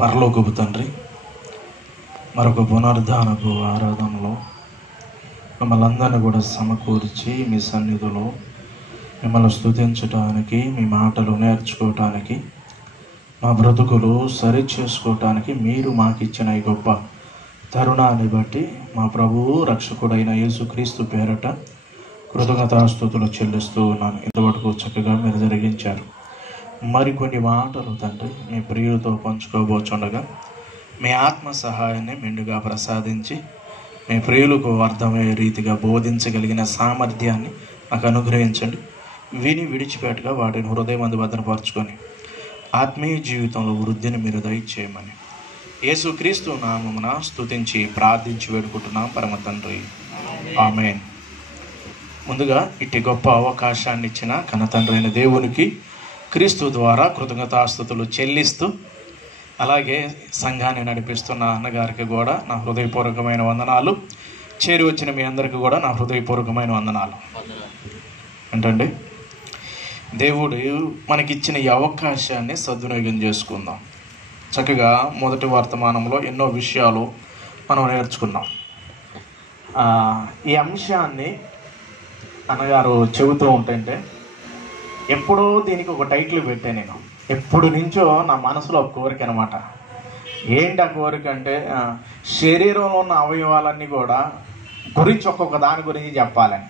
పరలోకపు తండ్రి, మరొక పునరుద్ధానపు ఆరాధనలో మిమ్మల్ని అందరినీ కూడా సమకూర్చి మీ సన్నిధిలో మిమ్మల్ని స్తుతించటానికి, మీ మాటలు నేర్చుకోవటానికి, మా బ్రతుకులు సరి చేసుకోవటానికి మీరు మాకు ఇచ్చిన ఈ గొప్ప తరుణాన్ని బట్టి మా ప్రభువు రక్షకుడైన యేసుక్రీస్తు పేరట కృతజ్ఞతాస్తుతులు చెల్లిస్తూ ఉన్నాను. ఇంతవరకు చక్కగా మీరు జరిగించారు. మరికొన్ని మాటలు తండ్రి మీ ప్రియులతో పంచుకోబోచుండగా మీ ఆత్మ సహాయాన్ని మెండుగా ప్రసాదించి మీ ప్రియులకు అర్థమయ్యే రీతిగా బోధించగలిగిన సామర్థ్యాన్ని నాకు అనుగ్రహించండి. విని విడిచిపెట్టగా వాటిని హృదయమందు భద్రపరచుకొని ఆత్మీయ జీవితంలో వృద్ధిని మీరు దయచేయమని యేసుక్రీస్తు నామమున స్తుతించి ప్రార్థించి వేడుకుంటున్నాం పరమ తండ్రి, ఆమేన్. ముందుగా ఇట్టి గొప్ప అవకాశాన్ని ఇచ్చిన కన్నతండ్రి అయిన దేవునికి క్రీస్తు ద్వారా కృతజ్ఞతాస్తుతులు చెల్లిస్తూ, అలాగే సంఘాన్ని నడిపిస్తున్న అన్నగారికి కూడా నా హృదయపూర్వకమైన వందనాలు. చేరి వచ్చిన మీ అందరికీ కూడా నా హృదయపూర్వకమైన వందనాలు. ఏంటండి, దేవుడు మనకిచ్చిన ఈ అవకాశాన్ని సద్వినియోగం చేసుకుందాం. చక్కగా మొదటి వర్తమానంలో ఎన్నో విషయాలు మనం నేర్చుకున్నాం. ఈ అంశాన్ని అన్నగారు చెబుతూ ఉంటుంటే ఎప్పుడో దీనికి ఒక టైటిల్ పెట్టాను నేను. ఎప్పుడు నుంచో నా మనసులో ఒక కోరిక అనమాట. ఏంటి ఆ కోరిక అంటే, శరీరంలో ఉన్న అవయవాలన్నీ కూడా గురించి ఒక్కొక్క దాని గురించి చెప్పాలని,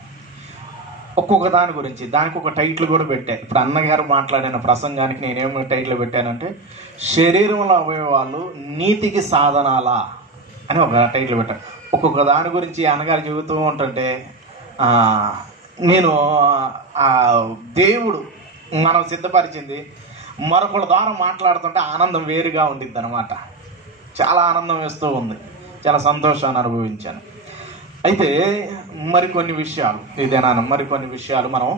ఒక్కొక్క దాని గురించి దానికి ఒక టైటిల్ కూడా పెట్టాను. ఇప్పుడు అన్నగారు మాట్లాడిన ప్రసంగానికి నేనేమి టైటిల్ పెట్టానంటే, శరీరంలో అవయవాలు నీతికి సాధనాలా అని ఒక టైటిల్ పెట్టాను. ఒక్కొక్క దాని గురించి అన్నగారు చెబుతూ ఉంటుంటే నేను దేవుడు మనం సిద్ధపరిచింది మరొకళ్ళ ద్వారా మాట్లాడుతుంటే ఆనందం వేరుగా ఉండిద్ది అనమాట. చాలా ఆనందం వేస్తూ ఉంది, చాలా సంతోషాన్ని అనుభవించాను. అయితే మరికొన్ని విషయాలు మనం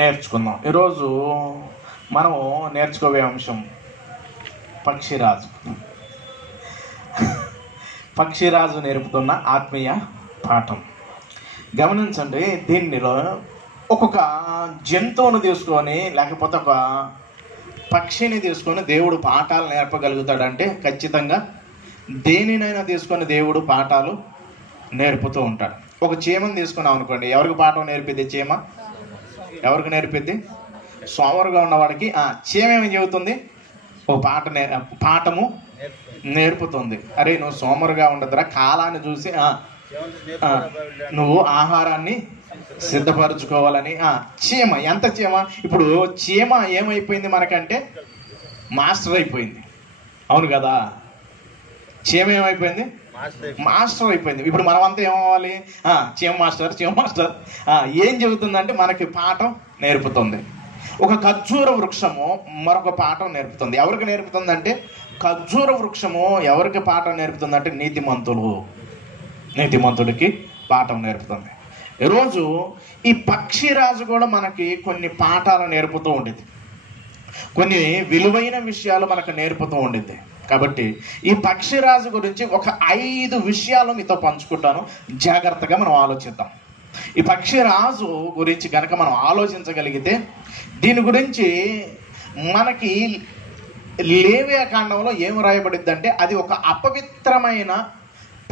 నేర్చుకుందాం. ఈరోజు మనం నేర్చుకోవే అంశం పక్షిరాజు నేర్పుతున్న ఆత్మీయ పాఠం. గమనించండి, దీనిలో ఒక్కొక్క జంతువును తీసుకొని లేకపోతే ఒక పక్షిని తీసుకొని దేవుడు పాఠాలు నేర్పగలుగుతాడంటే ఖచ్చితంగా దేనినైనా తీసుకొని దేవుడు పాఠాలు నేర్పుతూ ఉంటాడు. ఒక చీమను తీసుకున్నాం అనుకోండి, ఎవరికి పాఠం నేర్పిద్ది? చీమ ఎవరికి నేర్పిద్ది? సోమరుగా ఉన్నవాడికి చీమ ఏమి చెబుతుంది? ఒక పాఠము నేర్పుతుంది. అరే, నువ్వు సోమరుగా ఉండదురా, కాలాన్ని చూసి నువ్వు ఆహారాన్ని సిద్ధపరచుకోవాలని. చీమ ఎంత చీమ? ఇప్పుడు చీమ ఏమైపోయింది మనకంటే మాస్టర్ అయిపోయింది. అవును కదా, చీమ ఏమైపోయింది? మాస్టర్ అయిపోయింది. ఇప్పుడు మనమంతా ఏమవ్వాలి? చీమ మాస్టర్ ఏం చెబుతుందంటే మనకి పాఠం నేర్పుతుంది. ఒక ఖర్జూర వృక్షము మరొక పాఠం నేర్పుతుంది. ఎవరికి నేర్పుతుందంటే, ఖర్జూర వృక్షము ఎవరికి పాఠం నేర్పుతుందంటే నీతిమంతుడికి పాఠం నేర్పుతుంది. ఈరోజు ఈ పక్షిరాజు కూడా మనకి కొన్ని పాఠాలు నేర్పుతూ ఉండేది, కొన్ని విలువైన విషయాలు మనకు నేర్పుతూ ఉండేది. కాబట్టి ఈ పక్షిరాజు గురించి ఒక 5 విషయాలు మీతో పంచుకుంటాను. జాగ్రత్తగా మనం ఆలోచిద్దాం. ఈ పక్షిరాజు గురించి కనుక మనం ఆలోచించగలిగితే, దీని గురించి మనకి లేవియా కాండంలో ఏం రాయబడిద్ది అంటే, అది ఒక అపవిత్రమైన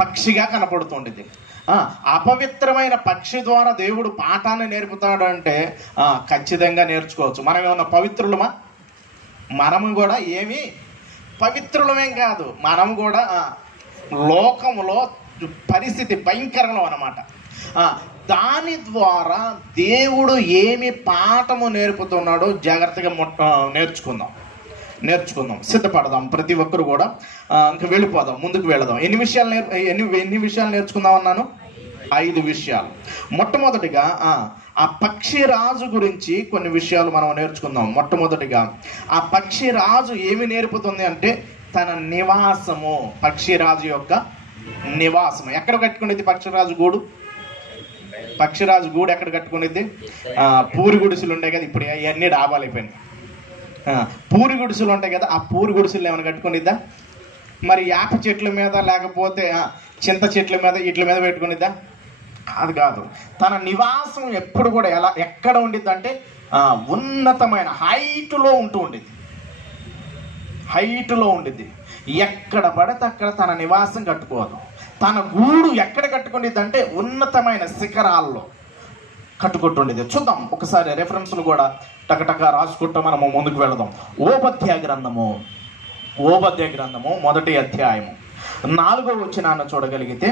పక్షిగా కనపడుతుండేది. అపవిత్రమైన పక్షి ద్వారా దేవుడు పాఠాన్ని నేర్పుతాడు అంటే ఖచ్చితంగా నేర్చుకోవచ్చు. మనం ఏమన్నా పవిత్రులమా? మనము కూడా ఏమి పవిత్రులమేం కాదు. మనం కూడా లోకంలో పరిస్థితి భయంకరంలో అన్నమాట. దాని ద్వారా దేవుడు ఏమి పాఠము నేర్పుతున్నాడో జాగ్రత్తగా నేర్చుకుందాం, సిద్ధపడదాం. ప్రతి ఒక్కరు కూడా ఇంకా వెళ్ళిపోదాం, ముందుకు వెళదాం. ఎన్ని విషయాలు నేర్చుకుందాం అన్నాను? 5 విషయాలు. మొట్టమొదటిగా ఆ పక్షిరాజు గురించి కొన్ని విషయాలు మనం నేర్చుకుందాం. మొట్టమొదటిగా ఆ పక్షిరాజు ఏమి నేర్పుతుంది అంటే, తన నివాసము. పక్షిరాజు యొక్క నివాసము ఎక్కడ కట్టుకునేది? పక్షిరాజు గూడు ఎక్కడ కట్టుకునేది? పూరి గుడిసెలు ఉంటాయి కదా, ఇప్పుడు అవన్నీ డాబాలు అయిపోయినాయి. పూరి గుడిసెలు ఉంటాయి కదా, ఆ పూరి గుడిసెలు ఏమైనా కట్టుకునిద్దా? మరి యాప చెట్ల మీద లేకపోతే చింత చెట్ల మీద వీటి మీద పెట్టుకునిద్దా? అది కాదు. తన నివాసం ఎప్పుడు కూడా ఎక్కడ ఉండిద్ది అంటే ఉన్నతమైన హైట్లో ఉంటూ ఉండేది. హైట్లో ఉండిద్ది. ఎక్కడ పడితే అక్కడ తన నివాసం కట్టుకోదు. తన గూడు ఎక్కడ కట్టుకునేది అంటే ఉన్నతమైన శిఖరాల్లో కట్టుకుంటుండేది. చూద్దాం ఒకసారి రెఫరెన్స్లు కూడా టకటక రాసుకుంటూ మనము ముందుకు వెళదాం. ఓబద్య గ్రంథము 1వ అధ్యాయము 4వ వచనాన్ని చూడగలిగితే,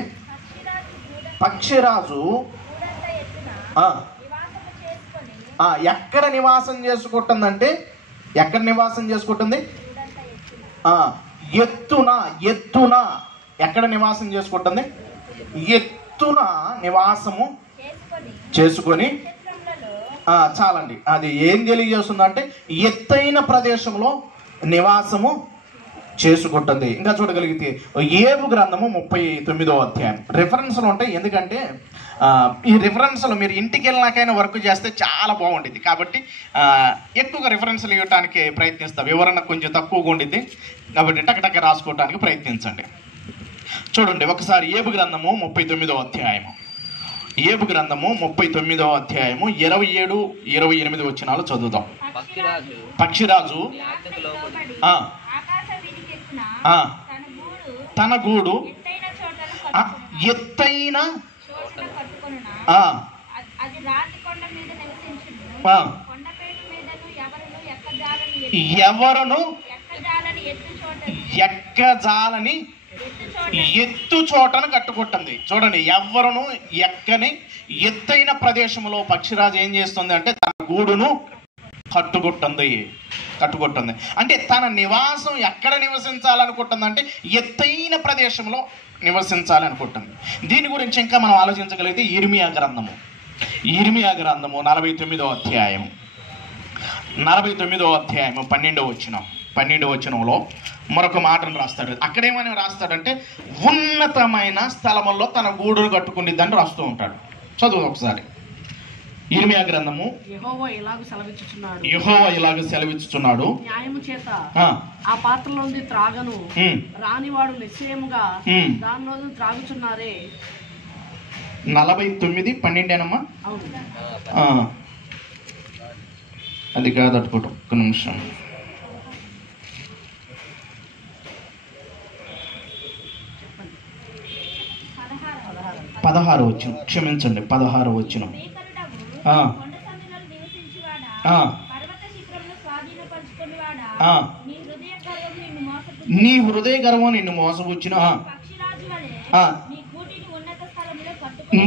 పక్షిరాజు ఎక్కడ నివాసం చేసుకుంటుందంటే, ఎక్కడ నివాసం చేసుకుంటుంది? ఎత్తున ఎక్కడ నివాసం చేసుకుంటుంది? ఎత్తున నివాసము చేసుకొని, చాలండి. అది ఏం తెలియజేస్తుందంటే ఎత్తైన ప్రదేశంలో నివాసము చేసుకుంటుంది. ఇంకా చూడగలిగితే ఏబు గ్రంథము 39వ అధ్యాయం. రిఫరెన్స్లు ఉంటాయి, ఎందుకంటే ఈ రిఫరెన్స్లు మీరు ఇంటికి వెళ్ళినాకైనా వర్క్ చేస్తే చాలా బాగుంటుంది. కాబట్టి ఎక్కువగా రిఫరెన్స్లు ఇవ్వడానికి ప్రయత్నిస్తాం. వివరణ కొంచెం తక్కువగా ఉండిద్ది కాబట్టి టకటక రాసుకోవడానికి ప్రయత్నించండి. చూడండి ఒకసారి ఏబు గ్రంథము 39వ అధ్యాయము. ఏబు గ్రంథము 39వ అధ్యాయము 27-28 వచనాలు చదువుదాం. పక్షిరాజు తన గూడు ఎత్తైన ఎవరును ఎక్కజాలని ఎత్తు చోటను కట్టుకుంటుంది. చూడండి, ఎవరును ఎక్కని ఎత్తైన ప్రదేశంలో పక్షిరాజు ఏం చేస్తుంది అంటే తన గూడును కట్టుకుంటుంది. అంటే తన నివాసం ఎక్కడ నివసించాలనుకుంటుంది అంటే ఎత్తైన ప్రదేశంలో నివసించాలనుకుంటుంది. దీని గురించి ఇంకా మనం ఆలోచించగలిగితే ఇర్మియా గ్రంథము 49వ అధ్యాయం 12వ వచనంలో మరొక మాటను రాస్తాడు. అక్కడేమని రాస్తాడంటే ఉన్నతమైన స్థలముల్లో తన గూడును కట్టుకుండిద్దని రాస్తూ ఉంటాడు. చదువు ఒకసారి. ఇర్మియా గ్రంథము. యెహోవా ఇలాగ సెలవిచ్చుచున్నాడు, న్యాయము చేత ఆ పాత్రలోని త్రాగను రానివాడు నిశ్చయముగా దానిలో త్రాగుచున్నారే. 49:12 అది కాదు, అట్టుకోవటం ఒక్క నిమిషం. 16 వచనం, క్షమించండి, 16 వచనం. నీ హృదయ గర్వం నిన్ను మోసపుచ్చిన,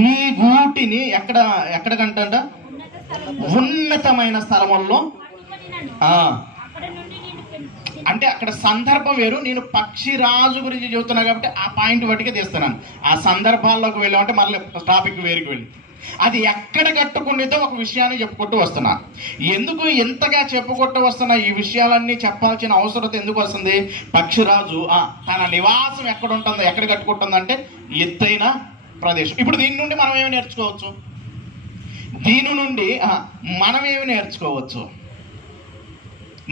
నీ గూటిని ఎక్కడికంట ఉన్నతమైన స్థలముల్లో. అంటే అక్కడ సందర్భం వేరు. నేను పక్షిరాజు గురించి చెబుతున్నా కాబట్టి ఆ పాయింట్ బట్టిగా తీస్తున్నాను. ఆ సందర్భాల్లోకి వెళ్ళామంటే మళ్ళీ టాపిక్ వేరుకు వెళ్ళి అది ఎక్కడ కట్టుకుండితో ఒక విషయాన్ని చెప్పుకుంటూ వస్తున్నా. ఎందుకు ఎంతగా చెప్పుకుంటూ వస్తున్నా? ఈ విషయాలన్నీ చెప్పాల్సిన అవసరం ఎందుకు వస్తుంది? పక్షిరాజు తన నివాసం ఎక్కడ ఉంటుందో, ఎక్కడ కట్టుకుంటుందంటే ఎత్తైన ప్రదేశం. ఇప్పుడు దీని నుండి మనం ఏమి నేర్చుకోవచ్చు?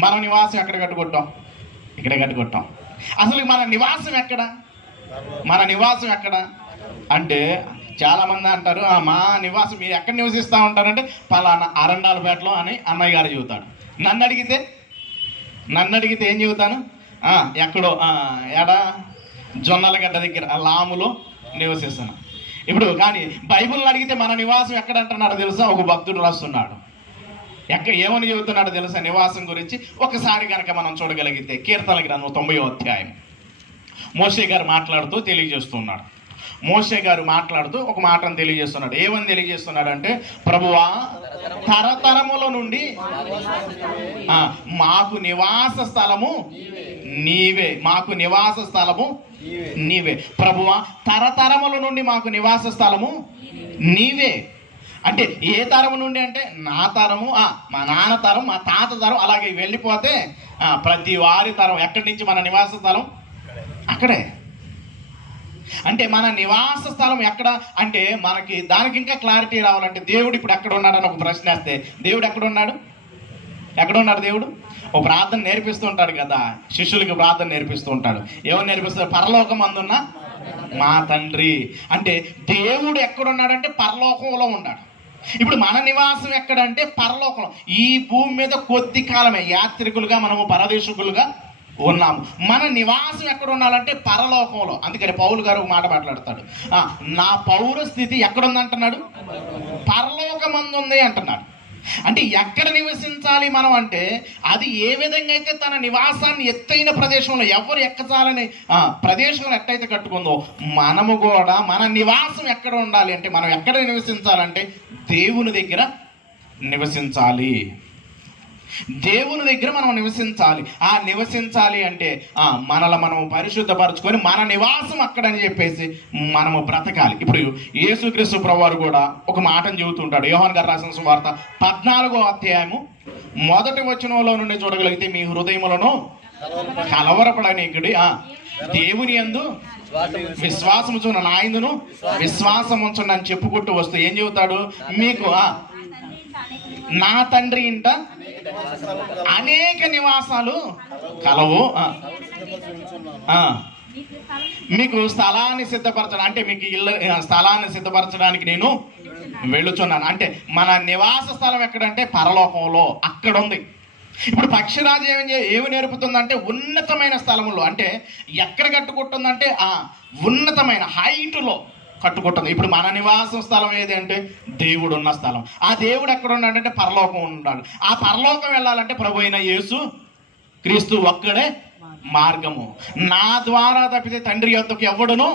మన నివాసం ఎక్కడ కట్టుకుంటాం? ఇక్కడే కట్టుకుంటాం. అసలు మన నివాసం ఎక్కడ అంటే చాలా మంది అంటారు, మా నివాసం మీరు ఎక్కడ నివసిస్తూ ఉంటారంటే పలానా అరండాలపేటలో అని అన్నయ్య గారు చెబుతాడు. నన్ను అడిగితే ఏం చెబుతాను? ఎక్కడో జొన్నలగడ్డ దగ్గర లాములో నివసిస్తాను. ఇప్పుడు కానీ బైబిల్ని అడిగితే మన నివాసం ఎక్కడ అంటున్నాడో తెలుసా? ఒక భక్తుడు రాస్తున్నాడు. ఏమని చెబుతున్నాడో తెలుసా నివాసం గురించి? ఒకసారి కనుక మనం చూడగలిగితే కీర్తనల గ్రంథం 90వ అధ్యాయం మోషే గారు మాట్లాడుతూ తెలియజేస్తున్నాడు. ఒక మాటను తెలియజేస్తున్నాడు. ఏమని తెలియజేస్తున్నాడు అంటే, ప్రభువా తరతరముల నుండి మాకు నివాస స్థలము నీవే. ప్రభువా తరతరముల నుండి మాకు నివాస స్థలము నీవే. అంటే ఏ తరము నుండి అంటే నా తరము, మా నాన్న తరం, మా తాత తరం, అలాగే వెళ్ళిపోతే ప్రతి వారి తరం. ఎక్కడి నుంచి మన నివాస స్థలం? అక్కడే. అంటే మన నివాస స్థలం ఎక్కడ అంటే మనకి దానికి ఇంకా క్లారిటీ రావాలంటే దేవుడు ఇప్పుడు ఎక్కడ ఉన్నాడని ఒక ప్రశ్న వేస్తే, దేవుడు ఎక్కడున్నాడు? దేవుడు ఓ ప్రార్థన నేర్పిస్తూ ఉంటాడు కదా, శిష్యులకి ప్రార్థన నేర్పిస్తూ ఉంటాడు. ఏమని నేర్పిస్తాడు? పరలోకమందున్న మా తండ్రి. అంటే దేవుడు ఎక్కడున్నాడంటే పరలోకంలో ఉన్నాడు. ఇప్పుడు మన నివాసం ఎక్కడంటే పరలోకంలో. ఈ భూమి మీద కొద్ది కాలమే యాత్రికులుగా మనము పరదేశకులుగా ఉన్నాము. మన నివాసం ఎక్కడ ఉండాలంటే పరలోకంలో. అందుకని పౌలు గారు ఒక మాట మాట్లాడతాడు, నా పౌర స్థితి ఎక్కడుందంటున్నాడు? పరలోకమందు ఉంది అంటున్నాడు. అంటే ఎక్కడ నివసించాలి మనం అంటే, అది ఏ విధంగా అయితే తన నివాసాన్ని ఎత్తైన ప్రదేశంలో ఎవరు ఎక్కచాలని ప్రదేశంలో ఎట్టయితే కట్టుకుందో, మనము కూడా మన నివాసం ఎక్కడ ఉండాలి అంటే, మనం ఎక్కడ నివసించాలంటే దేవుని దగ్గర నివసించాలి. దేవుని దగ్గర మనం నివసించాలి. ఆ నివసించాలి అంటే మనల్ని మనం పరిశుద్ధపరచుకొని మన నివాసం అక్కడని చెప్పేసి మనము బ్రతకాలి. ఇప్పుడు యేసుక్రీస్తు ప్రభువారు కూడా ఒక మాటను చెబుతుంటాడు. యోహాను గారు రాసిన సువార్త 14వ అధ్యాయము 1వ వచనంలో నుండి చూడగలిగితే, మీ హృదయములను కలవరపడనీకుడి, దేవుని యందు విశ్వాసం ఉంచున, నా యందును విశ్వాసం ఉంచండి అని చెప్పుకుంటూ వస్తూ ఏం చెబుతాడు? మీకు నా తండ్రి ఇంట అనేక నివాసాలు కలవు, మీకు స్థలాన్ని సిద్ధపరచడం అంటే మీకు స్థలాన్ని సిద్ధపరచడానికి నేను వెళ్ళుచున్నాను. అంటే మన నివాస స్థలం ఎక్కడంటే పరలోకంలో, అక్కడ ఉంది. ఇప్పుడు పక్షిరాజు ఏమి నేర్పుతుందంటే, ఉన్నతమైన స్థలములో, అంటే ఎక్కడ కట్టుకుంటుందంటే ఉన్నతమైన హైట్లో కట్టుకుంటుంది. ఇప్పుడు మన నివాసం స్థలం ఏది అంటే దేవుడు ఉన్న స్థలం. ఆ దేవుడు ఎక్కడ ఉన్నాడంటే పరలోకం ఉన్నాడు. ఆ పరలోకం వెళ్ళాలంటే ప్రభు అయిన యేసు క్రీస్తు ఒక్కడే మార్గము, నా ద్వారా తప్పితే తండ్రి యొద్దకు ఎవడును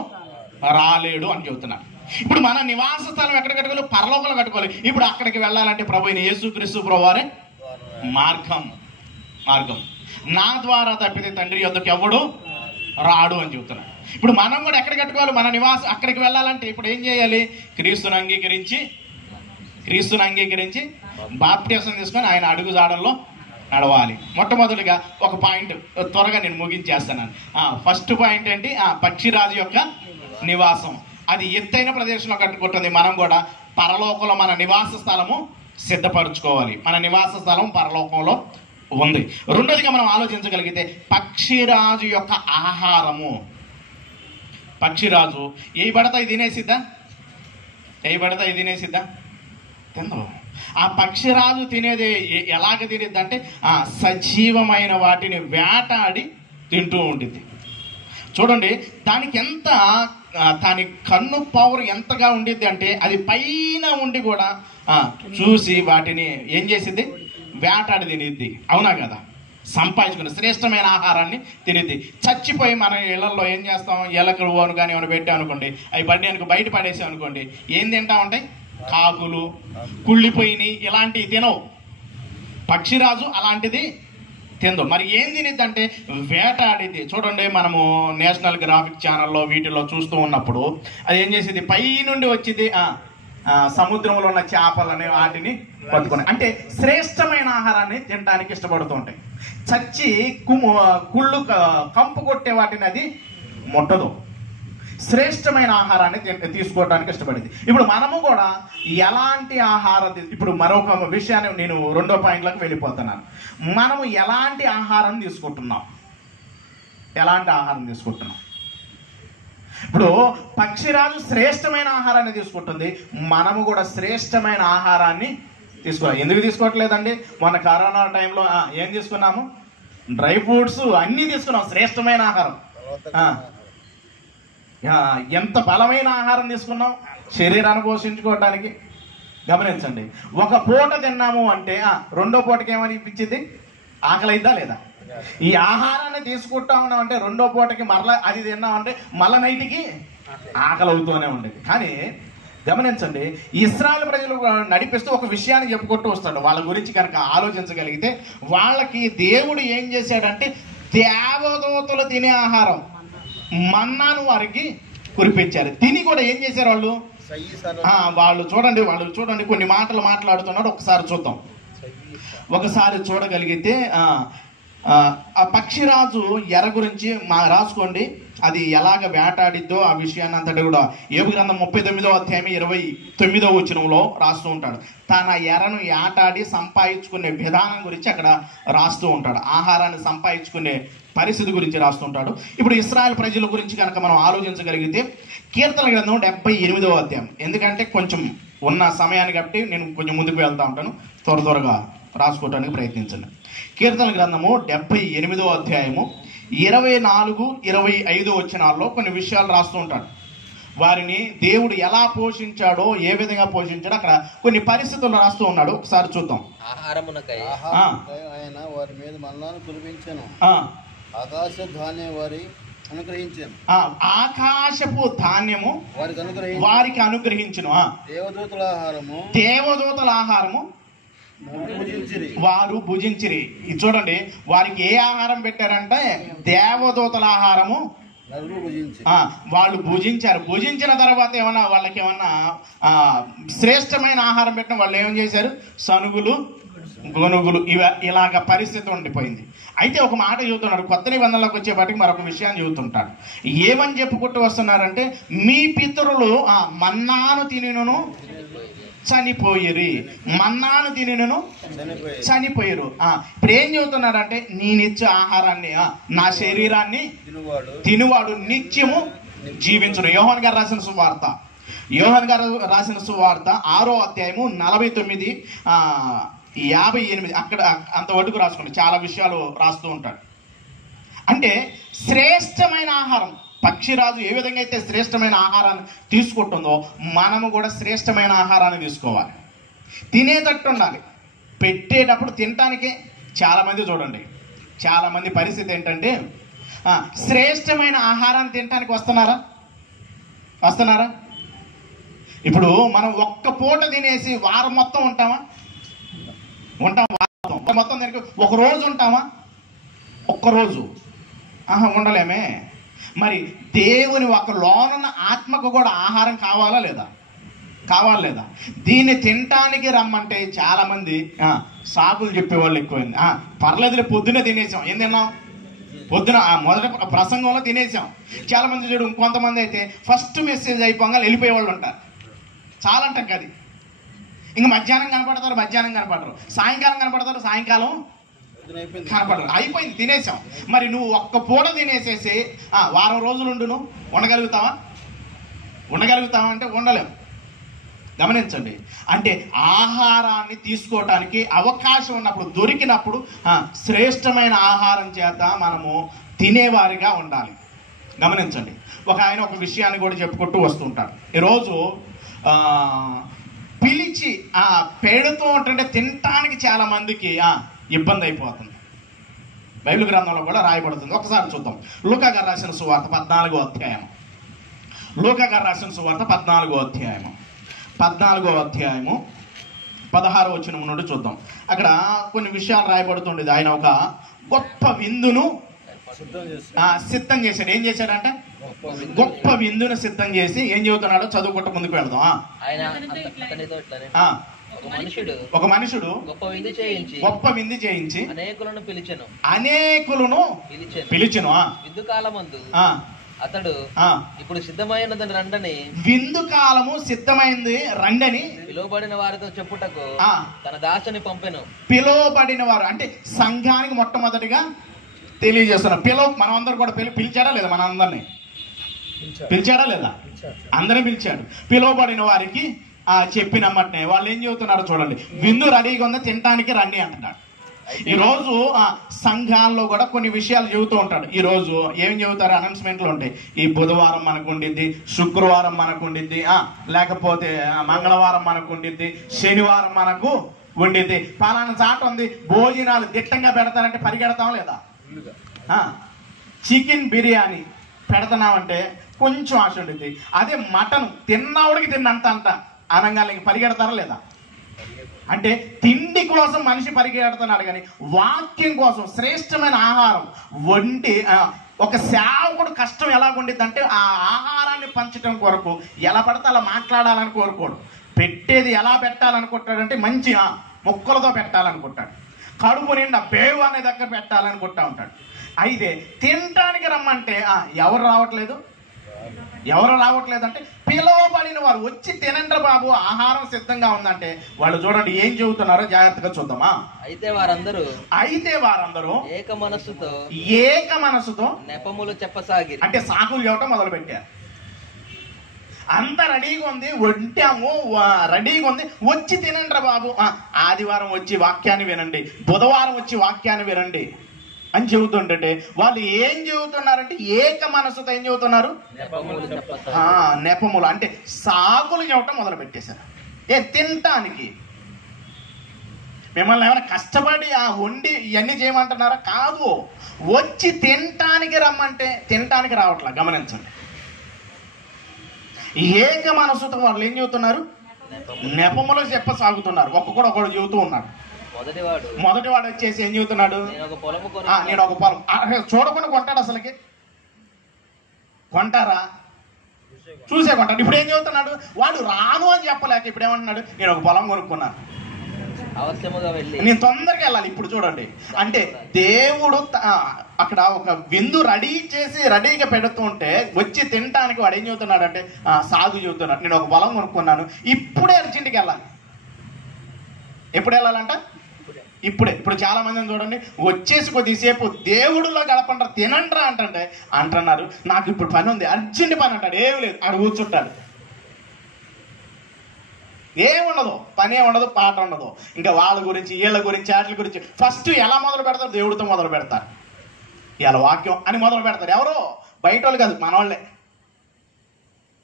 రాలేడు అని చెబుతున్నాడు. ఇప్పుడు మన నివాస స్థలం ఎక్కడ కట్టుకోవాలి? పరలోకంలో కట్టుకోవాలి. ఇప్పుడు అక్కడికి వెళ్ళాలంటే ప్రభు అయిన యేసు క్రీస్తు ప్రభువారే మార్గం. నా ద్వారా తప్పితే తండ్రి యొద్దకు ఎవడు రాడు అని చెబుతున్నాడు. ఇప్పుడు మనం కూడా ఎక్కడ కట్టుకోవాలి? మన నివాసం అక్కడికి వెళ్ళాలంటే ఇప్పుడు ఏం చేయాలి? క్రీస్తుని అంగీకరించి బాప్టిజం తీసుకొని ఆయన అడుగు జాడల్లో నడవాలి. మొట్టమొదటిగా ఒక పాయింట్ త్వరగా నేను ముగించేస్తాను. ఫస్ట్ పాయింట్ ఏంటి? పక్షిరాజు యొక్క నివాసం. అది ఎత్తైన ప్రదేశంలో కట్టుకుంటుంది. మనం కూడా పరలోకంలో మన నివాస స్థలము సిద్ధపరచుకోవాలి. మన నివాస స్థలం పరలోకంలో ఉంది. రెండోదిగా మనం ఆలోచించగలిగితే, పక్షిరాజు యొక్క ఆహారము. పక్షిరాజు ఏ పడతా ఇది తినేసిద్దా? తిందో. ఆ పక్షిరాజు తినేది ఎలాగ తినేది అంటే, సజీవమైన వాటిని వేటాడి తింటూ ఉంటుంది. చూడండి, దానికి ఎంత దాని కన్ను పవర్ ఎంతగా ఉండిద్ది అంటే, అది పైన ఉండి కూడా చూసి వాటిని ఏం చేసిద్ది? వేటాడి తినిద్ది. అవునా కదా? సంపాదించుకుని శ్రేష్టమైన ఆహారాన్ని తినిద్ది. చచ్చిపోయి మన ఇళ్లలో ఏం చేస్తాం? ఎలకలు ఓను కానీ ఏమైనా పెట్టాం అనుకోండి, అవి పడ్డానికి బయట పడేసాం అనుకోండి, ఏం తింటా ఉంటాయి? కాకులు, కుళ్ళిపోయినాయి, ఇలాంటివి తినవు. పక్షిరాజు అలాంటిది తిందు. మరి ఏం తినిద్దంటే వేటాడిద్ది. చూడండి, మనము నేషనల్ గ్రాఫిక్ ఛానల్లో వీటిలో చూస్తూ ఉన్నప్పుడు అది ఏం చేసేది? పైనుండి వచ్చింది సముద్రంలో ఉన్న చేపలని వాటిని పట్టుకుని, అంటే శ్రేష్టమైన ఆహారాన్ని తినడానికి ఇష్టపడుతూ ఉంటాయి. చచ్చి కుళ్ళు కంపు కొట్టే వాటిని అది ముట్టదు. శ్రేష్టమైన ఆహారాన్ని తీసుకోవడానికి ఇష్టపడింది. ఇప్పుడు మనము కూడా ఎలాంటి ఆహారం, ఇప్పుడు మరొక విషయాన్ని నేను రెండో పాయింట్లకు వెళ్ళిపోతున్నాను. మనము ఎలాంటి ఆహారం తీసుకుంటున్నాం? ఇప్పుడు పక్షిరాజు శ్రేష్టమైన ఆహారాన్ని తీసుకుంటుంది, మనము కూడా శ్రేష్టమైన ఆహారాన్ని తీసుకోవాలి. ఎందుకు తీసుకోవట్లేదండి? మొన్న కరోనా టైంలో ఏం తీసుకున్నాము? డ్రై ఫ్రూట్స్ అన్నీ తీసుకున్నాం. శ్రేష్టమైన ఆహారం, ఎంత బలమైన ఆహారం తీసుకున్నాం శరీరాన్ని పోషించుకోవడానికి. గమనించండి, ఒక పూట తిన్నాము అంటే రెండో పూటకి ఏమని ఇప్పించింది? ఆకలి అయిద్దా లేదా? ఈ ఆహారాన్ని తీసుకుంటా ఉన్నాం అంటే రెండో పూటకి మరలా అది తిన్నామంటే మళ్ళా నైట్కి ఆకలి అవుతూనే ఉండేది. కానీ గమనించండి, ఇశ్రాయేలు ప్రజలు నడిపిస్తూ ఒక విషయాన్ని చెప్పుకుంటూ వస్తాడు. వాళ్ళ గురించి కనుక ఆలోచించగలిగితే, వాళ్ళకి దేవుడు ఏం చేశాడంటే దేవదూతలు తినే ఆహారం మన్నాను వారికి కురిపించారు. తిని కూడా ఏం చేశారు వాళ్ళు చూడండి కొన్ని మాటలు మాట్లాడుతున్నాడు. ఒకసారి చూడగలిగితే ఆ పక్షిరాజు ఎర గురించి రాసుకోండి. అది ఎలాగ వేటాడిద్దో ఆ విషయాన్ని అంతటి కూడా యోబు గ్రంథం 39వ అధ్యాయం 29వ వచనంలో రాస్తూ ఉంటాడు. తన ఎరను వేటాడి సంపాదించుకునే విధానం గురించి అక్కడ రాస్తూ ఉంటాడు. ఆహారాన్ని సంపాదించుకునే పరిస్థితి గురించి రాస్తుంటాడు. ఇప్పుడు ఇశ్రాయేలు ప్రజల గురించి కనుక మనం ఆలోచించగలిగితే, కీర్తన గ్రంథం 78వ అధ్యాయం, ఎందుకంటే కొంచెం ఉన్న సమయాన్ని కాబట్టి నేను కొంచెం ముందుకు వెళ్తా ఉంటాను, త్వరగా రాసుకోవడానికి ప్రయత్నించండి. కీర్తన గ్రంథము 78వ అధ్యాయము 24, 25 వచనాల్లో కొన్ని విషయాలు రాస్తూ ఉంటాడు. వారిని దేవుడు ఎలా పోషించాడో, ఏ విధంగా పోషించాడో అక్కడ కొన్ని పరిస్థితులు రాస్తూ ఉన్నాడు. ఒకసారి చూద్దాం. ఆహారమునకై ఆయన వారి మీద మన్నాను కురిపించెను, ఆకాశ ధాన్యం వారి అనుగ్రహించాను, ఆకాశపు ధాన్యము వారికి అనుగ్రహించును. దేవదూతల ఆహారము వారు భుజించిరి. ఇది చూడండి, వారికి ఏ ఆహారం పెట్టారంటే దేవదూతల ఆహారము వాళ్ళు భుజించారు. భుజించిన తర్వాత ఏమన్నా వాళ్ళకి ఏమన్నా శ్రేష్టమైన ఆహారం పెట్టిన వాళ్ళు ఏం చేశారు? సనుగులు, గొనుగులు ఇలాగ పరిస్థితి ఉండిపోయింది. అయితే ఒక మాట చెబుతున్నాడు, కొత్త నిబంధనలోకి వచ్చేపాటికి మరొక విషయాన్ని చెబుతుంటాడు. ఏమని చెప్పుకుంటూ వస్తున్నారంటే, మీ పితరులు మన్నాను తినిను చనిపోయిరి, మన్నాను తినిను చనిపోయిరు. ఇప్పుడు ఏం చెబుతున్నారంటే, నేనిచ్చే ఆహారాన్ని, నా శరీరాన్ని తినువాడు నిత్యము జీవించును. యోహాను గారు రాసిన సువార్త, 6వ అధ్యాయము 49, 58 అక్కడ అంతవరకు రాసుకోండి. చాలా విషయాలు రాస్తూ ఉంటాడు. అంటే శ్రేష్టమైన ఆహారం, పక్షిరాజు ఏ విధంగా అయితే శ్రేష్టమైన ఆహారాన్ని తీసుకుంటుందో మనము కూడా శ్రేష్టమైన ఆహారాన్ని తీసుకోవాలి. తినేటట్టు ఉండాలి. పెట్టేటప్పుడు తినటానికే చాలామంది చూడండి, చాలామంది పరిస్థితి ఏంటంటే శ్రేష్టమైన ఆహారాన్ని తినటానికి వస్తున్నారా? ఇప్పుడు మనం ఒక్క పూట తినేసి వారం మొత్తం ఉంటామా? వారం మొత్తం తినక ఒక రోజు ఉంటామా? ఒక్కరోజు ఉండలేమే. మరి దేవుని ఒక లోనున్న ఆత్మకు కూడా ఆహారం కావాలా లేదా? దీన్ని తినటానికి రమ్మంటే చాలా మంది సాకులు చెప్పేవాళ్ళు ఎక్కువైంది. పర్లేదులే, పొద్దునే తినేసాం. ఏం తిన్నాం? పొద్దున మొదటి ప్రసంగంలో తినేసాం. చాలా మంది చూడు, కొంతమంది అయితే ఫస్ట్ మెసేజ్ అయిపోగా వెళ్ళిపోయే వాళ్ళు ఉంటారు. చాలా అంటాం అది. ఇంక మధ్యాహ్నం కనపడతారు, సాయంకాలం కనపడతారు, సాయంకాలం కనపడరు. అయిపోయింది, తినేసాం. మరి నువ్వు ఒక్క పూట తినేసేసి వారం రోజులు ఉండు, ఉండగలుగుతావా అంటే ఉండలేము. గమనించండి. అంటే ఆహారాన్ని తీసుకోవటానికి అవకాశం ఉన్నప్పుడు, దొరికినప్పుడు శ్రేష్టమైన ఆహారం చేత మనము తినేవారిగా ఉండాలి. గమనించండి. ఆయన ఒక విషయాన్ని కూడా చెప్పుకుంటూ వస్తుంటాడు. ఈరోజు పిలిచి పెడుతూ ఉంటుంటే తినటానికి చాలా మందికి ఇబ్బంది అయిపోతుంది. బైబిల్ గ్రంథంలో కూడా రాయబడుతుంది. ఒకసారి చూద్దాం. లూకా గారు రాసిన సువార్త 14వ అధ్యాయము. 14వ అధ్యాయము 16వ వచనం నుండి చూద్దాం. అక్కడ కొన్ని విషయాలు రాయబడుతుండేది. ఆయన ఒక గొప్ప విందును సిద్ధం చేశాడు. ఏం చేశాడంటే గొప్ప విందును సిద్ధం చేసి ఏం చెబుతున్నాడో చదువుకుంటూ ముందుకు వెళ్దాం. ఒక మనుషుడు గొప్ప విందు చేయించి అనేకులను పిలిచెను. విందు కాలమందు అతడు ఇప్పుడు సిద్ధమైనదని రండని, విందు కాలము సిద్ధమైంది రండని పిలువబడిన వారితో చెప్పుటకు తన దాసుని పంపెను. పిలువబడిన వారు అంటే సంఘానికి మొట్టమొదటిగా తెలియజేస్తున్నారు. మనం అందరూ కూడా పిలిచాడా లేదా? మన అందరినీ పిలిచాడా లేదా? అందరినీ పిలిచాడు. పిలువబడిన వారికి చెప్పినమ్మటనే వాళ్ళు ఏం చెబుతున్నారు చూడండి. విందు రెడీగా ఉంది, తినటానికి రండి అంటున్నాడు. ఈరోజు సంఘాల్లో కూడా కొన్ని విషయాలు చెబుతూ ఉంటాడు. ఈరోజు ఏం చెబుతారు? అనౌన్స్మెంట్లు ఉంటాయి. ఈ బుధవారం మనకు ఉండిద్ది, శుక్రవారం మనకు ఉండిద్ది, లేకపోతే మంగళవారం మనకు ఉండిద్ది, శనివారం మనకు ఉండిద్ది. పలానా చాట ఉంది, భోజనాలు దిట్టంగా పెడతారంటే పరిగెడతాం లేదా? చికెన్ బిర్యానీ పెడతామంటే కొంచెం ఆశ ఉండిద్ది. అదే మటన్ తిన్నవాడికి తిన్నంత అనగానికి పరిగెడతారా లేదా? అంటే తిండి కోసం మనిషి పరిగెడుతున్నాడు, కానీ వాక్యం కోసం శ్రేష్టమైన ఆహారం వండి ఒక సేవకుడు కష్టం ఎలా ఉండిద్ది అంటే ఆ ఆహారాన్ని పంచడం కొరకు ఎలా పడితే అలా మాట్లాడాలని కోరుకోడు. పెట్టేది ఎలా పెట్టాలనుకుంటాడంటే మంచి మొక్కలతో పెట్టాలనుకుంటాడు. కడుపు నిండా పేవు అనే దగ్గర పెట్టాలనుకుంటా ఉంటాడు. అయితే తినటానికి రమ్మంటే ఎవరు రావట్లేదు అంటే పిలువబడిన వారు వచ్చి తినండి బాబు, ఆహారం సిద్ధంగా ఉందంటే వాళ్ళు చూడండి ఏం చెబుతున్నారో జాగ్రత్తగా చూద్దామా. అయితే వారందరూ ఏక మనసుతో నెపములు చెప్పసాగి అంటే సాకులు చెప్పడం మొదలు పెట్టారు. అంత రెడీగా ఉంది, వంటాము, రెడీగా ఉంది, వచ్చి తినండి బాబు. ఆదివారం వచ్చి వాక్యాన్ని వినండి, బుధవారం వచ్చి వాక్యాన్ని వినండి అని చెబుతుంటే వాళ్ళు ఏం చెబుతున్నారంటే ఏక మనసుతో ఏం చెబుతున్నారు? నెపములు అంటే సాకులు చెప్పటం మొదలు పెట్టేశారు. తినటానికి మిమ్మల్ని ఏమైనా కష్టపడి వండి ఇవన్నీ చేయమంటున్నారా? కాదు, వచ్చి తినటానికి రమ్మంటే తినటానికి రావట్లా. గమనించండి, ఏక మనసుతో వాళ్ళు ఏం చెబుతున్నారు? నెపములు చెప్పసాగుతున్నారు. ఒక్కొక్కడు చెబుతూ ఉన్నాడు. మొదటివాడు వచ్చేసి ఏం చెబుతున్నాడు? నేను ఒక పొలం. చూడకుండా కొంటాడు? అసలుకి కొంటారా? చూసే కొంటాడు. ఇప్పుడు ఏం చెబుతున్నాడు? వాడు రాను అని చెప్పలేక ఇప్పుడు ఏమంటున్నాడు? నేను ఒక పొలం కొనుక్కున్నాను, నేను తొందరగా వెళ్ళాలి. ఇప్పుడు చూడండి, అంటే దేవుడు అక్కడ ఒక విందు రెడీ చేసి రెడీగా పెడుతూ ఉంటే వచ్చి తినటానికి వాడు ఏం చెబుతున్నాడు అంటే సాగు చెబుతున్నాడు. నేను ఒక పొలం కొనుక్కున్నాను, ఇప్పుడే అర్జెంట్కి వెళ్ళాలి. ఎప్పుడు వెళ్ళాలంట? ఇప్పుడే. ఇప్పుడు చాలా మందిని చూడండి, వచ్చేసి కొద్దిసేపు దేవుడిలో గడపంటారు, తినండ్రా అంటున్నారు. నాకు ఇప్పుడు పని ఉంది, అర్జెంట్ పని అంటాడు. ఏమి లేదు, అక్కడ కూర్చుంటాడు. ఏముండదు, పనే ఉండదు, పాట ఉండదు. ఇంకా వాళ్ళ గురించి వీళ్ళ గురించి వాటి గురించి ఫస్ట్ ఎలా మొదలు పెడతారు? దేవుడితో మొదలు పెడతారు. ఇలా వాక్యం అని మొదలు పెడతారు. ఎవరో బయట వాళ్ళు కాదు, మన వాళ్ళే,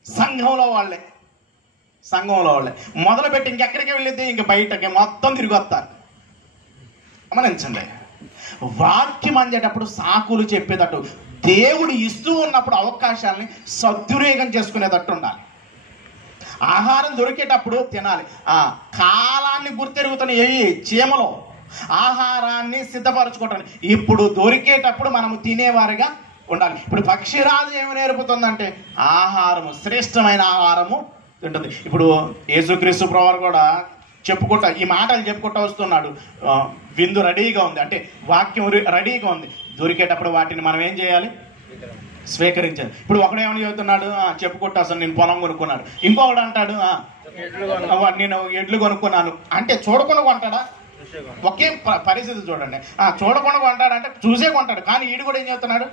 సంఘంలో వాళ్ళే మొదలుపెట్టి ఇంకెక్కడికి వెళ్ళిద్ది? ఇంక బయటకి మొత్తం తిరిగి వస్తారు. గమనించండి, వాక్యం అందేటప్పుడు సాకులు చెప్పేటట్టు, దేవుడు ఇస్తూ ఉన్నప్పుడు అవకాశాలని సద్వినియోగం చేసుకునేటట్టు ఉండాలి. ఆహారం దొరికేటప్పుడు తినాలి. కాలాన్ని గుర్తెరుగుతున్న ఏవి? చీమలో ఆహారాన్ని సిద్ధపరచుకోవటానికి ఇప్పుడు దొరికేటప్పుడు మనము తినేవారిగా ఉండాలి. ఇప్పుడు పక్షిరాజు ఏమి నేర్పుతుందంటే ఆహారము, శ్రేష్టమైన ఆహారము తింటుంది. ఇప్పుడు యేసుక్రీస్తు ప్రభువు కూడా చెప్పుకుంటా ఈ మాటలు చెప్పుకుంటూ వస్తున్నాడు. విందు రెడీగా ఉంది, అంటే వాక్యం రెడీగా ఉంది. దొరికేటప్పుడు వాటిని మనం ఏం చేయాలి? స్వీకరించాలి. ఇప్పుడు ఒకడేమని చెబుతున్నాడు? చెప్పుకుంటా అసలు నేను పొలం కొనుక్కున్నాడు. ఇంకొకడు అంటాడు నేను ఎడ్లు కొనుక్కున్నాను. అంటే చూడకుండా కొంటాడా? ఒకే పరిస్థితి చూడండి. చూడకుండా కొంటాడంటే చూసే కొంటాడు, కానీ ఈడు కూడా ఏం చెబుతున్నాడు?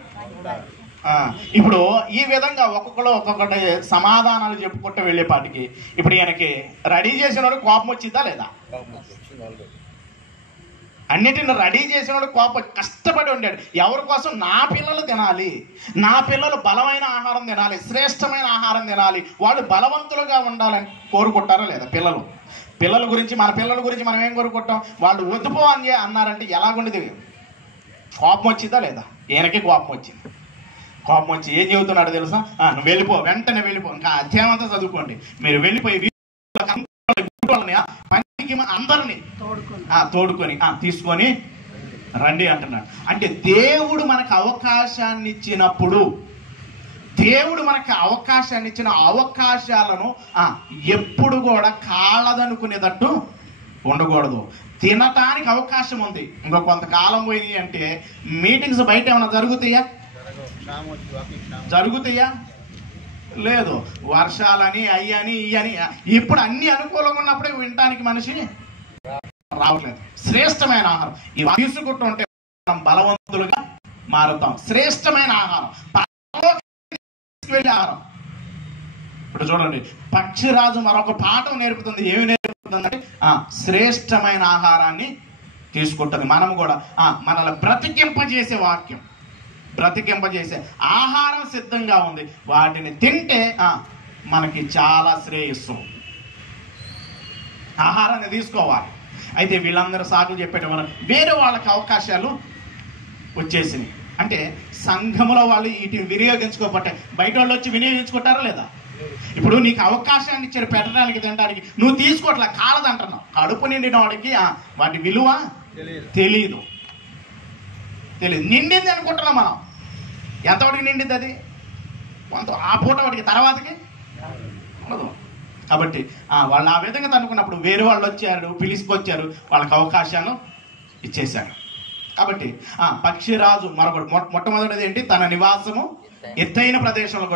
ఇప్పుడు ఈ విధంగా ఒక్కొక్కటి సమాధానాలు చెప్పుకుంటూ వెళ్ళేపాటికి ఇప్పుడు ఈయనకి రెడీ చేసినోడు కోపం వచ్చిందా లేదా? అన్నిటిని రెడీ చేసినోడు కోపం, కష్టపడి ఉండాడు. ఎవరి కోసం? నా పిల్లలు తినాలి, నా పిల్లలు బలమైన ఆహారం తినాలి, శ్రేష్టమైన ఆహారం తినాలి, వాళ్ళు బలవంతులుగా ఉండాలని కోరుకుంటారా లేదా? పిల్లల గురించి, మన పిల్లల గురించి మనం ఏం కోరుకుంటాం? వాళ్ళు వద్దుపో అని అన్నారంటే ఎలాగుండేది? కోపం వచ్చిందా లేదా? ఈయనకి కోపం వచ్చింది. కోపం వచ్చి ఏం చెబుతున్నాడు తెలుసా? నువ్వు వెళ్ళిపో, వెంటనే వెళ్ళిపో, ఇంకా అధ్యాయంతో చదువుకోండి, మీరు వెళ్ళిపోయి పనికి అందరినీ తోడుకొని తీసుకొని రండి అంటున్నాడు. అంటే దేవుడు మనకు అవకాశాన్ని ఇచ్చినప్పుడు, దేవుడు మనకు అవకాశాన్ని ఇచ్చిన అవకాశాలను ఎప్పుడు కూడా కాళ్ళదనుకునేటట్టు ఉండకూడదు. తినటానికి అవకాశం ఉంది, ఇంకో కొంతకాలం పోయి అంటే మీటింగ్స్ బయట ఏమైనా జరుగుతాయా? లేదు. వర్షాలని అయ్యని ఇయ్యని, ఇప్పుడు అన్ని అనుకూలంగా ఉన్నప్పుడే వినటానికి మనిషి రావట్లేదు. శ్రేష్టమైన ఆహారం ఇవి తీసుకుంటుంటే మనం బలవంతులుగా మారుతాం. శ్రేష్టమైన ఆహారం, ఆహారం. ఇప్పుడు చూడండి, పక్షిరాజు మరొక పాఠం నేర్పుతుంది. ఏమి నేర్పుతుందంటే శ్రేష్టమైన ఆహారాన్ని తీసుకుంటుంది. మనం కూడా మనల్ని బ్రతికింపజేసే వాక్యం, బ్రతికింపజేసే ఆహారం సిద్ధంగా ఉంది. వాటిని తింటే మనకి చాలా శ్రేయస్సు. ఆహారాన్ని తీసుకోవాలి. అయితే వీళ్ళందరూ సాకులు చెప్పేట వల్ల వేరే వాళ్ళకి అవకాశాలు వచ్చేసినాయి. అంటే సంఘములో వాళ్ళు వీటిని వినియోగించుకోబట్టే బయట వాళ్ళు వచ్చి వినియోగించుకుంటారా లేదా? ఇప్పుడు నీకు అవకాశాన్ని ఇచ్చారు పెట్టడానికి, తినడానికి, నువ్వు తీసుకోవట్లా, కాలదంటున్నావు. కడుపు నిండిన వాడికి వాటి విలువ తెలీదు. నిండింది అనుకుంటున్నాం మనం. ఎంతవరకు నిండింది అది? కొంత ఆ పూట వాటికి, తర్వాతకి ఉండదు. కాబట్టి వాళ్ళు ఆ విధంగా అనుకున్నప్పుడు వేరే వాళ్ళు వచ్చారు, పిలుచుకొచ్చారు, వాళ్ళకి అవకాశాలను ఇచ్చేశారు. కాబట్టి పక్షిరాజు మరొకటి, మొట్టమొదటిది ఏంటి? తన నివాసము ఎత్తైన ప్రదేశంలో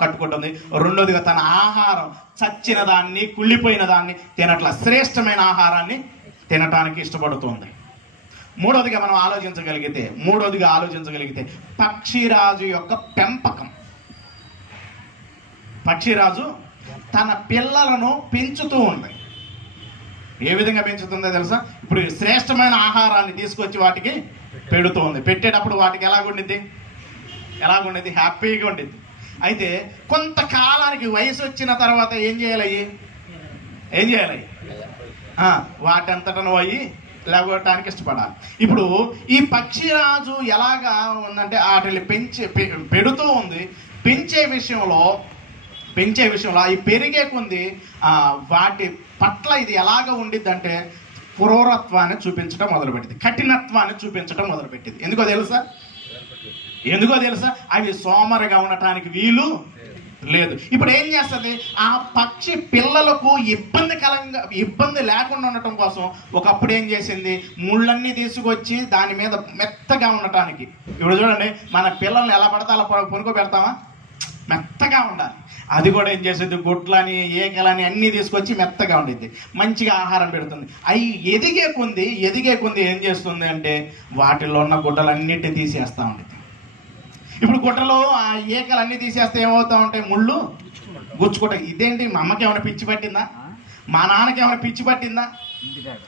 కట్టుకుంటుంది. రెండోదిగా తన ఆహారం చచ్చిన దాన్ని, కుళ్ళిపోయిన దాన్ని తినట్ల, శ్రేష్టమైన ఆహారాన్ని తినటానికి ఇష్టపడుతుంది. మూడోదిగా ఆలోచించగలిగితే పక్షిరాజు యొక్క పెంపకం. పక్షిరాజు తన పిల్లలను పెంచుతూ ఉంది. ఏ విధంగా పెంచుతుందో తెలుసా? ఇప్పుడు శ్రేష్టమైన ఆహారాన్ని తీసుకొచ్చి వాటికి పెడుతోంది. పెట్టేటప్పుడు వాటికి ఎలాగుండిద్ది? హ్యాపీగా ఉండిద్ది. అయితే కొంతకాలానికి వయసు వచ్చిన తర్వాత ఏం చేయాలి? వాటంతటను అయ్యి లేవటానికి ఇష్టపడాలి. ఇప్పుడు ఈ పక్షిరాజు ఎలాగా ఉందంటే వాటిని పెడుతూ ఉంది. పెంచే విషయంలో అవి పెరిగే కొంది వాటి పట్ల ఇది ఎలాగ ఉండిద్దంటే క్రూరత్వాన్ని చూపించడం మొదలుపెట్టింది, కఠినత్వాన్ని చూపించడం మొదలుపెట్టింది. ఎందుకో తెలుసా? అవి సోమరిగా ఉండటానికి వీలు లేదు. ఇప్పుడు ఏం చేస్తుంది? ఆ పక్షి పిల్లలకు ఇబ్బంది లేకుండా ఉండటం కోసం ఒకప్పుడు ఏం చేసింది? ముళ్ళన్నీ తీసుకొచ్చి దాని మీద మెత్తగా ఉండటానికి. ఇప్పుడు చూడండి, మన పిల్లల్ని ఎలా పడతా అలా పనుకోబెడతామా? మెత్తగా ఉండాలి. అది కూడా ఏం చేసేది? గుడ్లని, ఏకలని అన్నీ తీసుకొచ్చి మెత్తగా ఉండిద్ది, మంచిగా ఆహారం పెడుతుంది. అవి ఎదిగే కొంది ఏం చేస్తుంది అంటే వాటిలో ఉన్న గుడ్డలన్నిటిని తీసేస్తూ ఉండిద్ది. ఇప్పుడు గుడ్డలో ఆ ఏకలు అన్నీ తీసేస్తే ఏమవుతా ఉంటాయి? ముళ్ళు గుచ్చుకుంటాయి. ఇదేంటి, మా అమ్మకి ఏమైనా పిచ్చి పట్టిందా, మా నాన్నకి ఏమైనా పిచ్చి పట్టిందా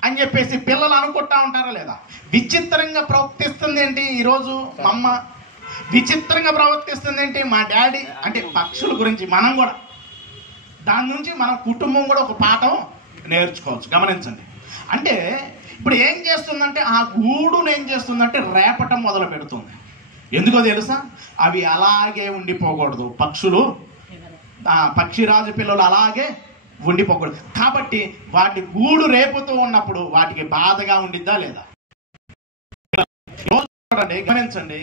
అని చెప్పేసి పిల్లలు అనుకుంటా ఉంటారా లేదా? విచిత్రంగా ప్రవర్తిస్తుంది ఏంటి ఈరోజు మా అమ్మ, విచిత్రంగా ప్రవర్తిస్తుంది ఏంటి మా డాడీ. అంటే పక్షుల గురించి మనం కూడా, దాని నుంచి మన కుటుంబం కూడా ఒక పాఠం నేర్చుకోవచ్చు. గమనించండి. అంటే ఇప్పుడు ఏం చేస్తుందంటే ఆ గూడును ఏం చేస్తుందంటే రేపటం మొదలు పెడుతుంది. ఎందుకో తెలుసా? అవి అలాగే ఉండిపోకూడదు. పక్షిరాజు పిల్లలు అలాగే ఉండిపోకూడదు. కాబట్టి వాటి గూడు రేపుతూ ఉన్నప్పుడు వాటికి బాధగా ఉండిద్దా లేదా? గమనించండి,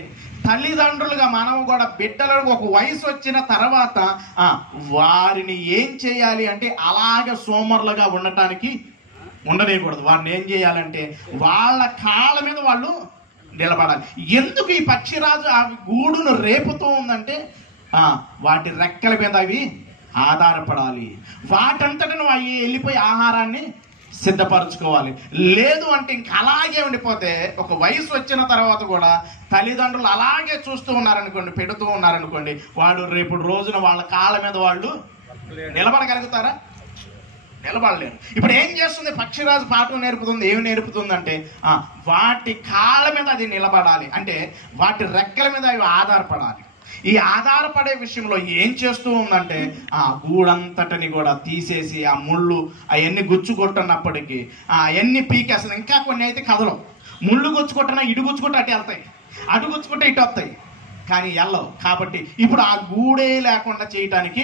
తల్లిదండ్రులుగా మనం కూడా బిడ్డలకు ఒక వయసు వచ్చిన తర్వాత వారిని ఏం చేయాలి అంటే అలాగే సోమరులుగా ఉండనేయకూడదు. వారిని ఏం చేయాలంటే వాళ్ళ కాళ్ళ మీద వాళ్ళు నిలబడాలి. ఎందుకు ఈ పక్షిరాజు ఆ గూడును రేపుతూ ఉందంటే వాటి రెక్కల మీద అవి ఆధారపడాలి. వాటంతటను అవి వెళ్ళిపోయి ఆహారాన్ని సిద్ధపరచుకోవాలి. లేదు అంటే ఇంక అలాగే ఉండిపోతే ఒక వయసు వచ్చిన తర్వాత కూడా తల్లిదండ్రులు అలాగే చూస్తూ ఉన్నారనుకోండి, పెడుతూ ఉన్నారనుకోండి, వాడు రేపు రోజున వాళ్ళ కాళ్ళ మీద వాళ్ళు నిలబడగలుగుతారా? నిలబడలేరు. ఇప్పుడు ఏం చేస్తుంది పక్షిరాజు? పాఠం నేర్పుతుంది. ఏమి నేర్పుతుందంటే వాటి కాళ్ళ మీద అది నిలబడాలి, అంటే వాటి రెక్కల మీద అవి ఆధారపడాలి. ఈ ఆధారపడే విషయంలో ఏం చేస్తూ ఉందంటే ఆ గూడంతటిని కూడా తీసేసి ఆ ముళ్ళు అవన్నీ గుచ్చుకొట్టున్నప్పటికీ అవన్నీ పీకేస్తుంది. ఇంకా కొన్ని అయితే కదలం. ముళ్ళు గుచ్చుకొట్టినా ఇటు గుచ్చుకుంటే అటు వెళ్తాయి, అటు గుచ్చుకుంటే ఇటు వస్తాయి, కానీ వెళ్ళవు. కాబట్టి ఇప్పుడు ఆ గూడే లేకుండా చేయటానికి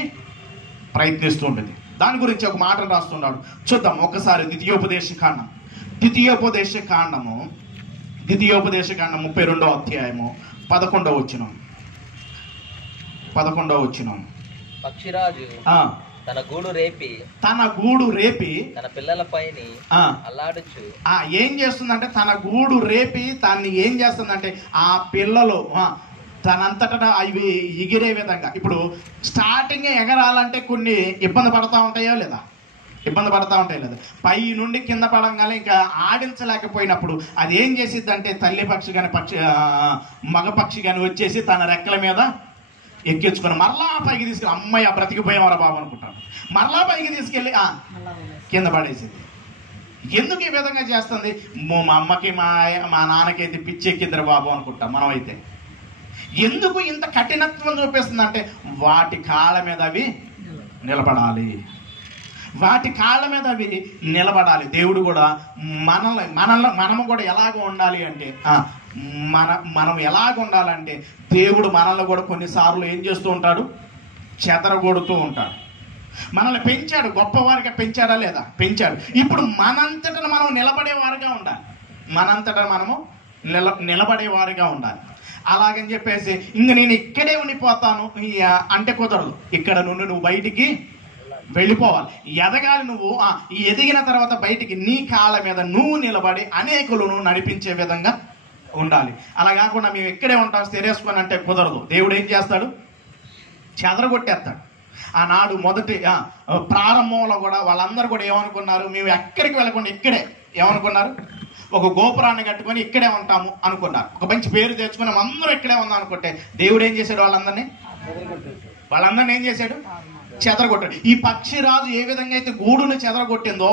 ప్రయత్నిస్తూ ఉంటుంది. దాని గురించి ఒక మాట రాస్తున్నాడు, చూద్దాం ఒకసారి. ద్వితీయోపదేశ కాండం 32వ అధ్యాయము 11వ వచనం. పక్షిరాజు తన గూడు రేపి తన పిల్లలపైని అల్లాడుచు ఏం చేస్తుందంటే తన గూడు రేపి దాన్ని ఏం చేస్తుందంటే ఆ పిల్లలు తనంతటా అవి ఎగిరే విధంగా. ఇప్పుడు స్టార్టింగ్ ఎగరాలంటే కొన్ని ఇబ్బంది పడతా ఉంటాయో లేదా? పై నుండి కింద పడంగానే ఇంకా ఆడించలేకపోయినప్పుడు అది ఏం చేసిద్దంటే తల్లి పక్షి కానీ మగ పక్షి కానీ వచ్చేసి తన రెక్కల మీద ఎక్కించుకొని మరలా పైకి తీసుకెళ్ళి అమ్మాయి బ్రతికిపోయామరా బాబు అనుకుంటాను, మరలా పైకి తీసుకెళ్ళి కింద పడేసింది. ఎందుకు ఈ విధంగా చేస్తుంది? మా అమ్మకి మా నాన్నకైతే పిచ్చి ఎక్కిద్దరు బాబు అనుకుంటాం మనం అయితే. ఎందుకు ఇంత కఠినత్వం చూపిస్తుంది అంటే వాటి కాళ్ళ మీద అవి నిలబడాలి. దేవుడు కూడా మనము కూడా ఎలాగ ఉండాలి అంటే మనం ఎలాగ ఉండాలంటే దేవుడు మనల్ని కూడా కొన్నిసార్లు ఏం చేస్తూ ఉంటాడు? చెదరగొడుతూ ఉంటాడు. మనల్ని పెంచాడు, గొప్పవారిగా పెంచాడా లేదా? పెంచాడు. ఇప్పుడు మనంతటా మనం నిలబడేవారుగా ఉండాలి. అలాగని చెప్పేసి ఇంక నేను ఇక్కడే ఉండిపోతాను అంటే కుదరదు. ఇక్కడ నుండి నువ్వు బయటికి వెళ్ళిపోవాలి, ఎదగాలి. నువ్వు ఎదిగిన తర్వాత బయటికి నీ కాళ్ళ మీద నువ్వు నిలబడి అనేకులను నడిపించే విధంగా ఉండాలి. అలా కాకుండా మేము ఇక్కడే ఉంటాం స్థిరేసుకొని అంటే కుదరదు. దేవుడు ఏం చేస్తాడు? చెదరగొట్టేస్తాడు. ఆనాడు మొదటి ప్రారంభంలో కూడా వాళ్ళందరూ కూడా ఏమనుకున్నారు? మేము ఎక్కడికి వెళ్ళకుండా ఇక్కడే ఏమనుకున్నారు? ఒక గోపురాన్ని కట్టుకొని ఇక్కడే ఉంటాము అనుకున్నారు. ఒక మంచి పేరు తెచ్చుకుని అందరూ ఇక్కడే ఉందాం అనుకుంటే దేవుడు ఏం చేశాడు? వాళ్ళందరినీ ఏం చేశాడు? చెదరగొట్టాడు. ఈ పక్షిరాజు ఏ విధంగా అయితే గూడును చెదరగొట్టిందో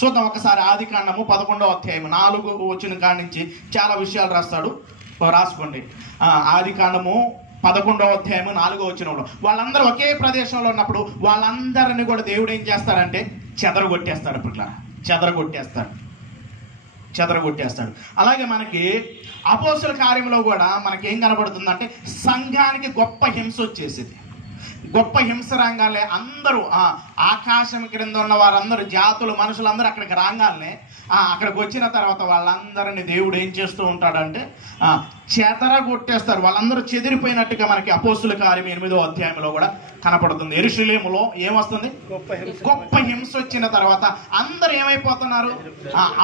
చూద్దాం ఒకసారి ఆదికాండము 11వ అధ్యాయం 4 వచ్చిన కాడి నుంచి చాలా విషయాలు రాస్తాడు, రాసుకోండి. ఆదికాండము 11వ అధ్యాయము 4వ వచనంలో వాళ్ళందరూ ఒకే ప్రదేశంలో ఉన్నప్పుడు వాళ్ళందరినీ కూడా దేవుడు ఏం చేస్తాడంటే చెదరగొట్టేస్తాడు. ఇట్లా చెదరగొట్టేస్తాడు. అలాగే మనకి అపోస్తుల కార్యంలో కూడా మనకి ఏం కనబడుతుందంటే సంఘానికి గొప్ప హింస వచ్చేసింది. గొప్ప హింస రంగాలే అందరూ ఆకాశం క్రింద ఉన్న వారందరూ జాతులు మనుషులందరూ అక్కడికి రాగానే అక్కడికి వచ్చిన తర్వాత వాళ్ళందరినీ దేవుడు ఏం చేస్తూ ఉంటాడంటే చెదరగొట్టేస్తారు. వాళ్ళందరూ చెదిరిపోయినట్టుగా మనకి అపోస్తుల కార్యం 8వ అధ్యాయంలో కూడా కనపడుతుంది. యెరూషలేములో ఏమొస్తుంది? గొప్ప హింస వచ్చిన తర్వాత అందరూ ఏమైపోతున్నారు?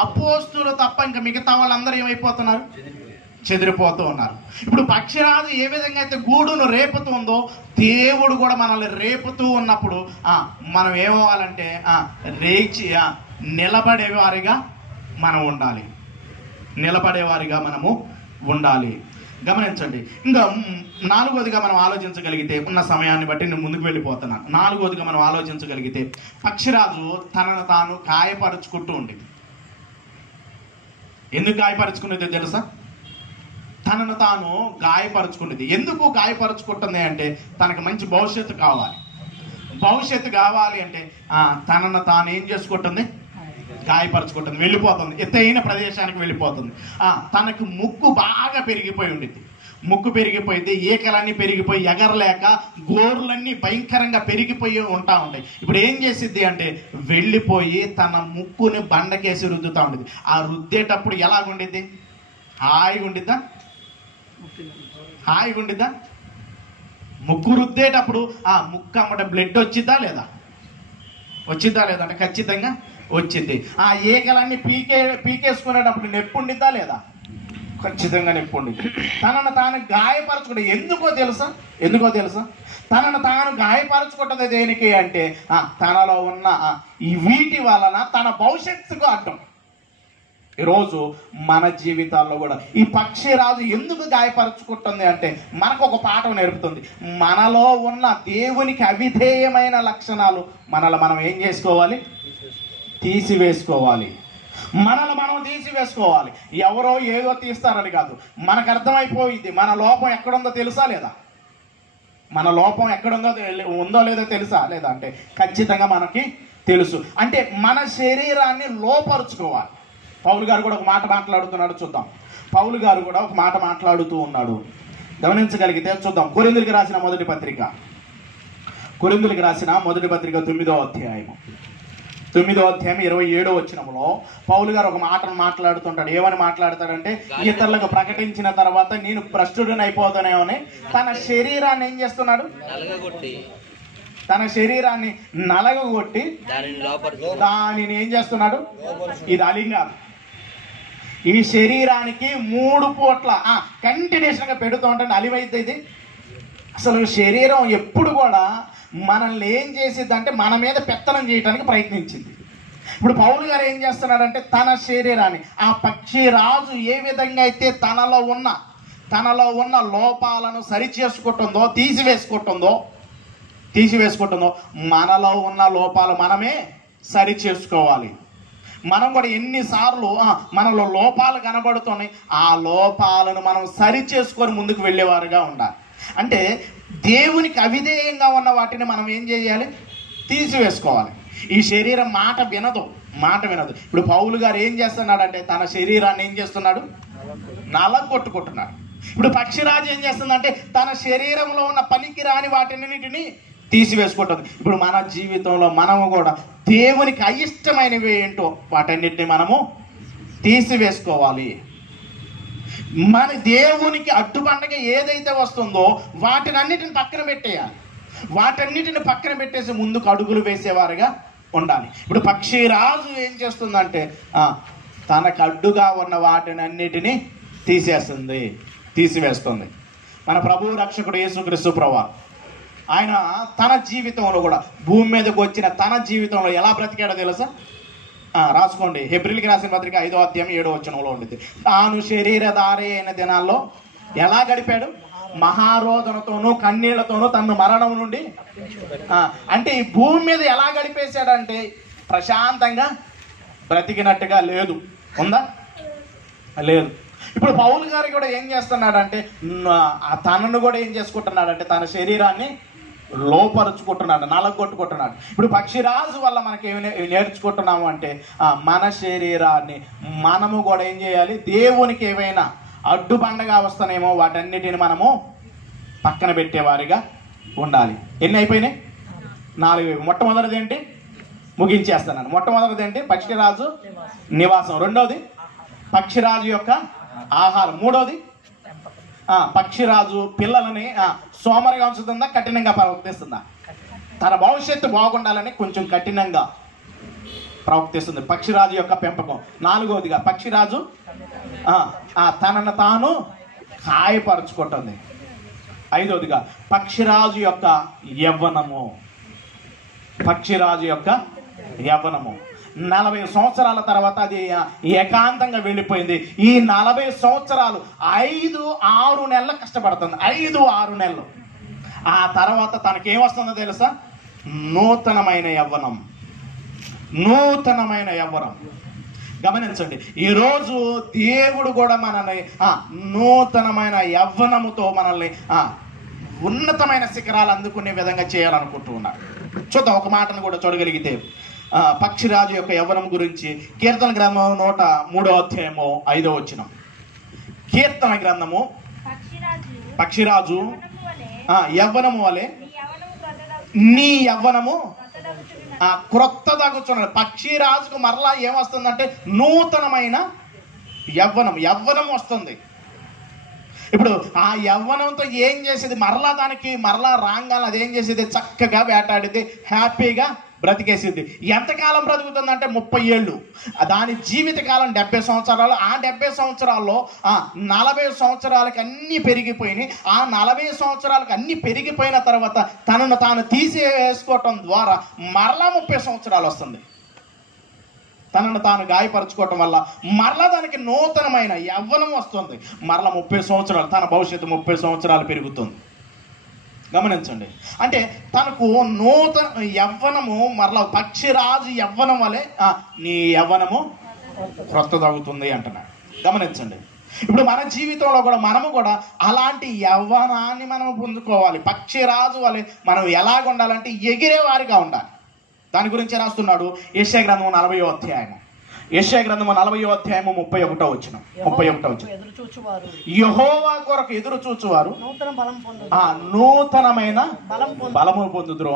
అపోస్తులు తప్ప ఇంకా మిగతా వాళ్ళందరూ ఏమైపోతున్నారు? చెదిరిపోతూ ఉన్నారు. ఇప్పుడు పక్షిరాజు ఏ విధంగా అయితే గూడును రేపుతుందో దేవుడు కూడా మనల్ని రేపుతూ ఉన్నప్పుడు మనం ఏమవ్వాలంటే రేచి నిలబడేవారిగా మనం ఉండాలి. మనము ఉండాలి. గమనించండి. ఇంకా 4వదిగా మనం ఆలోచించగలిగితే, ఉన్న సమయాన్ని బట్టి నేను ముందుకు వెళ్ళిపోతున్నాను. 4వదిగా మనం ఆలోచించగలిగితే పక్షిరాజు తనను తాను గాయపరుచుకుంటూ ఉండేది. ఎందుకు గాయపరుచుకునేది తెలుసా? తనను తాను గాయపరుచుకునేది. ఎందుకు గాయపరుచుకుంటుంది అంటే తనకు మంచి భవిష్యత్తు కావాలి అంటే తనను తాను ఏం చేసుకుంటుంది? గాయపరుచుకుంటుంది, వెళ్ళిపోతుంది, ఎత్తైన ప్రదేశానికి వెళ్ళిపోతుంది. తనకు ముక్కు బాగా పెరిగిపోయి ఉండిద్ది. ముక్కు పెరిగిపోయింది, ఈకలన్నీ పెరిగిపోయి ఎగరలేక గోర్లన్నీ భయంకరంగా పెరిగిపోయి ఉంటాయి. ఇప్పుడు ఏం చేసిద్ది అంటే వెళ్ళిపోయి తన ముక్కుని బండకేసి రుద్దుతూ ఉండేది. ఆ రుద్దేటప్పుడు ఎలాగుండిద్ది? హాయిగా ఉండిద్దా? ముక్కు రుద్దేటప్పుడు ముక్కు అమ్మట బ్లడ్ వచ్చిద్దా లేదా అంటే ఖచ్చితంగా వచ్చింది. ఆ ఈగలన్నీ పీకేసుకునేటప్పుడు నొప్పి ఉండిద్దా లేదా? ఖచ్చితంగా నొప్పి ఉండిద్ది. తనను తాను గాయపరచుకుంటే ఎందుకో తెలుసా? తనను తాను గాయపరచుకుంటుంది దేనికి అంటే తనలో ఉన్న ఈ వీటి వలన తన భవిష్యత్తుకు అడ్డం. ఈరోజు మన జీవితాల్లో కూడా ఈ పక్షిరాజు ఎందుకు గాయపరచుకుంటుంది అంటే మనకు ఒక పాఠం నేర్పుతుంది. మనలో ఉన్న దేవునికి అవిధేయమైన లక్షణాలు మనం ఏం చేసుకోవాలి? తీసివేసుకోవాలి. మనం తీసివేసుకోవాలి. ఎవరో ఏదో తీస్తారని కాదు, మనకు అర్థమైపోయింది మన లోపం ఎక్కడుందో తెలుసా లేదా? మన లోపం ఉందో లేదో తెలుసా లేదా అంటే ఖచ్చితంగా మనకి తెలుసు. అంటే మన శరీరాన్ని లోపరుచుకోవాలి. పౌలు గారు కూడా ఒక మాట మాట్లాడుతున్నాడు, చూద్దాం. పౌలు గారు కూడా ఒక మాట మాట్లాడుతూ ఉన్నాడు, గమనించగలిగితే చూద్దాం. కొరింథీయులకు రాసిన మొదటి పత్రిక 9వ అధ్యాయం 27వ వచనంలో పౌలు గారు ఒక మాటను మాట్లాడుతుంటాడు. ఏమని మాట్లాడతాడంటే ఇతరులకు ప్రకటించిన తర్వాత నేను భ్రష్టుడిని అయిపోతానేమని తన శరీరాన్ని ఏం చేస్తున్నాడు? తన శరీరాన్ని నలగగొట్టి దానిని ఏం చేస్తున్నాడు? ఇది అలింగాలు. ఈ శరీరానికి 3 పూట్ల కంటిన్యూషన్ గా పెడుతూ ఉంటాను. అలివైతే ఇది అసలు శరీరం ఎప్పుడు కూడా మనల్ని ఏం చేసిద్దంటే మన మీద పెత్తనం చేయడానికి ప్రయత్నించింది. ఇప్పుడు పౌలు గారు ఏం చేస్తున్నాడంటే తన శరీరాన్ని ఆ పక్షిరాజు ఏ విధంగా అయితే తనలో ఉన్న లోపాలను సరిచేసుకుంటుందో తీసివేసుకుంటుందో మనలో ఉన్న లోపాలు మనమే సరి చేసుకోవాలి. మనం కూడా ఎన్నిసార్లు మనలో లోపాలు కనబడుతున్నాయి, ఆ లోపాలను మనం సరి చేసుకొని ముందుకు వెళ్ళేవారుగా ఉండాలి. అంటే దేవునికి అవిధేయంగా ఉన్న వాటిని మనం ఏం చేయాలి? తీసివేసుకోవాలి. ఈ శరీరం మాట వినదు. ఇప్పుడు పౌలు గారు ఏం చేస్తున్నాడంటే తన శరీరాన్ని ఏం చేస్తున్నాడు? నలగొట్టుకుంటున్నాడు. ఇప్పుడు పక్షిరాజు ఏం చేస్తుందంటే తన శరీరంలో ఉన్న పనికి రాని వాటిని తీసివేసుకుంటుంది. ఇప్పుడు మన జీవితంలో మనము కూడా దేవునికి అయిష్టమైనవి ఏంటో వాటన్నిటిని మనము తీసివేసుకోవాలి. మన దేవునికి అడ్డుబండగా ఏదైతే వస్తుందో వాటినన్నిటిని పక్కన పెట్టేయాలి. వాటన్నిటిని పక్కన పెట్టేసి ముందుకు అడుగులు వేసేవారుగా ఉండాలి. ఇప్పుడు పక్షిరాజు ఏం చేస్తుందంటే తనకు అడ్డుగా ఉన్న వాటినన్నిటిని తీసివేస్తుంది. మన ప్రభువు రక్షకుడు యేసుక్రీస్తు ప్రభువు ఆయన తన జీవితంలో కూడా భూమి మీదకి వచ్చిన తన జీవితంలో ఎలా బ్రతికాడో తెలుసా? రాసుకోండి. హెబ్రీయులకు రాసిన పత్రిక 5వ అధ్యాయం 7వ వచనంలో ఉంటుంది. తాను శరీరధారి అయిన దినాల్లో ఎలా గడిపాడు? మహారోదనతోనూ కన్నీళ్లతోనూ తను మరణం నుండి అంటే ఈ భూమి మీద ఎలా గడిపేశాడంటే ప్రశాంతంగా బ్రతికినట్టుగా లేదు. ఉందా? లేదు. ఇప్పుడు పౌలు గారు కూడా ఏం చేస్తున్నాడంటే తనను కూడా ఏం చేసుకుంటున్నాడంటే తన శరీరాన్ని లోపరుచుకుంటున్నాడు, నలగొట్టుకుంటున్నాడు. ఇప్పుడు పక్షిరాజు వల్ల మనకి ఏమి నేర్చుకుంటున్నాము అంటే మన శరీరాన్ని మనము కూడా ఏం చేయాలి, దేవునికి ఏవైనా అడ్డుబండగా వస్తానేమో వాటన్నిటిని మనము పక్కన పెట్టేవారిగా ఉండాలి. ఎన్ని అయిపోయినాయి? 4. మొట్టమొదటిది ఏంటి? ముగించేస్తున్నాను. మొట్టమొదటిది ఏంటి? పక్షిరాజు నివాసం. రెండోది పక్షిరాజు యొక్క ఆహారం. మూడోది పక్షిరాజు పిల్లలని సోమరిగా ఉంచుతుందా, కఠినంగా ప్రవర్తిస్తుందా? తన భవిష్యత్తు బాగుండాలని కొంచెం కఠినంగా ప్రవర్తిస్తుంది. పక్షిరాజు యొక్క పెంపకం. 4వదిగా పక్షిరాజు తనను తాను గాయపరుచుకుంటుంది. 5వదిగా పక్షిరాజు యొక్క యవ్వనము. పక్షిరాజు యొక్క యవ్వనము 40 సంవత్సరాల తర్వాత అది ఏకాంతంగా వెళ్ళిపోయింది. ఈ 40 సంవత్సరాలు 5-6 నెలలు కష్టపడుతుంది. 5-6 నెలలు. ఆ తర్వాత తనకేమొస్తుందో తెలుసా? నూతనమైన యవ్వనం. నూతనమైన యవ్వనం. గమనించండి, ఈరోజు దేవుడు కూడా మనల్ని నూతనమైన యవ్వనముతో మనల్ని ఉన్నతమైన శిఖరాలు అందుకునే విధంగా చేయాలనుకుంటూ ఉన్నాడు. చూద్దాం, ఒక మాటను కూడా చూడగలిగితే పక్షిరాజు యొక్క యవ్వనం గురించి కీర్తన గ్రంథం 103వ అధ్యాయము 5వ వచనం. కీర్తన గ్రంథము పక్షిరాజు యవ్వనము వలె నీ యవ్వనము క్రొత్త తగ్గుచున్నది. పక్షిరాజుకు మరలా ఏమొస్తుందంటే నూతనమైన యవ్వనం వస్తుంది. ఇప్పుడు ఆ యవ్వనంతో ఏం చేసేది? మరలా రాగానే అదేం చేసేది? చక్కగా వేటాడితే హ్యాపీగా బ్రతికేసింది. ఎంతకాలం బ్రతుకుతుందంటే 30 ఏళ్ళు. దాని జీవిత కాలం 70 సంవత్సరాలు. ఆ 70 సంవత్సరాల్లో 40 సంవత్సరాలకి అన్నీ పెరిగిపోయినాయి. ఆ 40 సంవత్సరాలకు అన్నీ పెరిగిపోయిన తర్వాత తనను తాను తీసివేసుకోవటం ద్వారా మరలా 30 సంవత్సరాలు వస్తుంది. తనను తాను గాయపరచుకోవటం వల్ల మరలా దానికి నూతనమైన యవ్వనం వస్తుంది. మరలా 30 సంవత్సరాలు, తన భవిష్యత్తు 30 సంవత్సరాలు పెరుగుతుంది. గమనించండి, అంటే తనకు నూతన యవ్వనము మరలా పక్షిరాజు యవ్వనం వలె నీ యవ్వనము క్రొత్తదవుతుంది అంటున్నాడు. గమనించండి, ఇప్పుడు మన జీవితంలో కూడా మనము కూడా అలాంటి యవ్వనాన్ని మనం పొందుకోవాలి. పక్షిరాజు వలె మనం ఎలాగ ఉండాలంటే ఎగిరేవారిగా ఉండాలి. దాని గురించి రాస్తున్నాడు యెషయా గ్రంథం 40వ అధ్యాయము. యెషయా గ్రంథము 40వ అధ్యాయము 31వ వచనం. యెహోవా కొరకు ఎదురు చూచువారు నూతనమైన బలము పొందుదురు.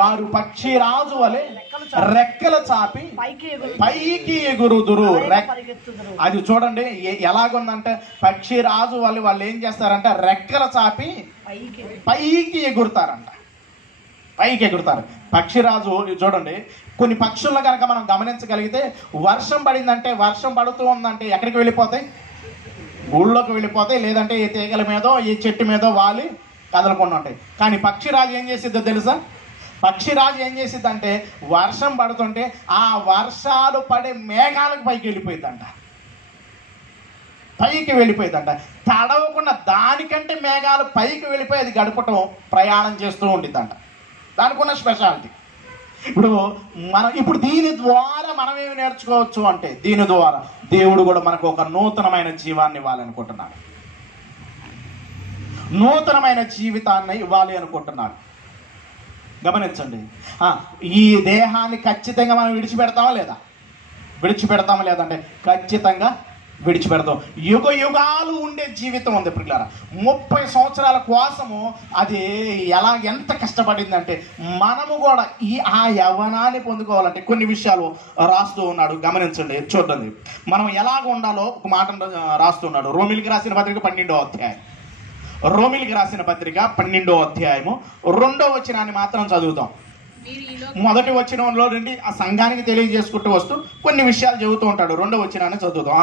వారు పక్షిరాజు వలె రెక్కలు చాపి పైకి ఎగురుదురు. అది చూడండి ఎలాగుందంటే పక్షిరాజు వలె వాళ్ళు ఏం చేస్తారంటే రెక్కలు చాపి పైకి ఎగురుతారంట. పైకి ఎగురుతారు. పక్షిరాజు చూడండి, కొన్ని పక్షులను కనుక మనం గమనించగలిగితే వర్షం పడిందంటే, వర్షం పడుతూ ఉందంటే ఎక్కడికి వెళ్ళిపోతాయి? ఊళ్ళోకి వెళ్ళిపోతాయి, లేదంటే ఏ తీగల మీదో ఏ చెట్టు మీదో వాలి కదలకుండా ఉంటాయి. కానీ పక్షిరాజు ఏం చేసిద్దో తెలుసా? పక్షిరాజు ఏం చేసిద్దంటే వర్షం పడుతుంటే ఆ వర్షాలు పడే మేఘాలకు పైకి వెళ్ళిపోయిందంట. పైకి వెళ్ళిపోయిందంట. తడవకుండా దానికంటే మేఘాలు పైకి వెళ్ళిపోయి అది గడపటం, ప్రయాణం చేస్తూ ఉండిద్దంట. దానికి ఉన్న స్పెషాలిటీ. ఇప్పుడు దీని ద్వారా మనం ఏమి నేర్చుకోవచ్చు అంటే, దీని ద్వారా దేవుడు కూడా మనకు ఒక నూతనమైన జీవాన్ని ఇవ్వాలనుకుంటున్నాడు. నూతనమైన జీవితాన్ని ఇవ్వాలి అనుకుంటున్నాడు. గమనించండి, ఈ దేహాన్ని ఖచ్చితంగా మనం విడిచిపెడతామా లేదంటే ఖచ్చితంగా విడిచిపెడతాం. యుగ యుగాలు ఉండే జీవితం ఉంది. పిల్లరా, 30 సంవత్సరాల కోసము అది ఎంత కష్టపడిందంటే మనము కూడా ఆ యవ్వనాన్ని పొందుకోవాలంటే కొన్ని విషయాలు రాస్తూ ఉన్నాడు. గమనించండి, చూడండి మనం ఎలాగ ఉండాలో ఒక మాట రాస్తున్నాడు. రోమిలికి రాసిన పత్రిక 12వ అధ్యాయం. రోమిలికి రాసిన పత్రిక 12వ అధ్యాయము 2వ వచనాన్ని మాత్రం చదువుతాం. మొదటి వచనంలో నుండి ఆ సంఘానికి తెలియజేసుకుంటూ వస్తూ కొన్ని విషయాలు చెబుతూ ఉంటాడు. 2వ వచనాన్ని చదువుతాం.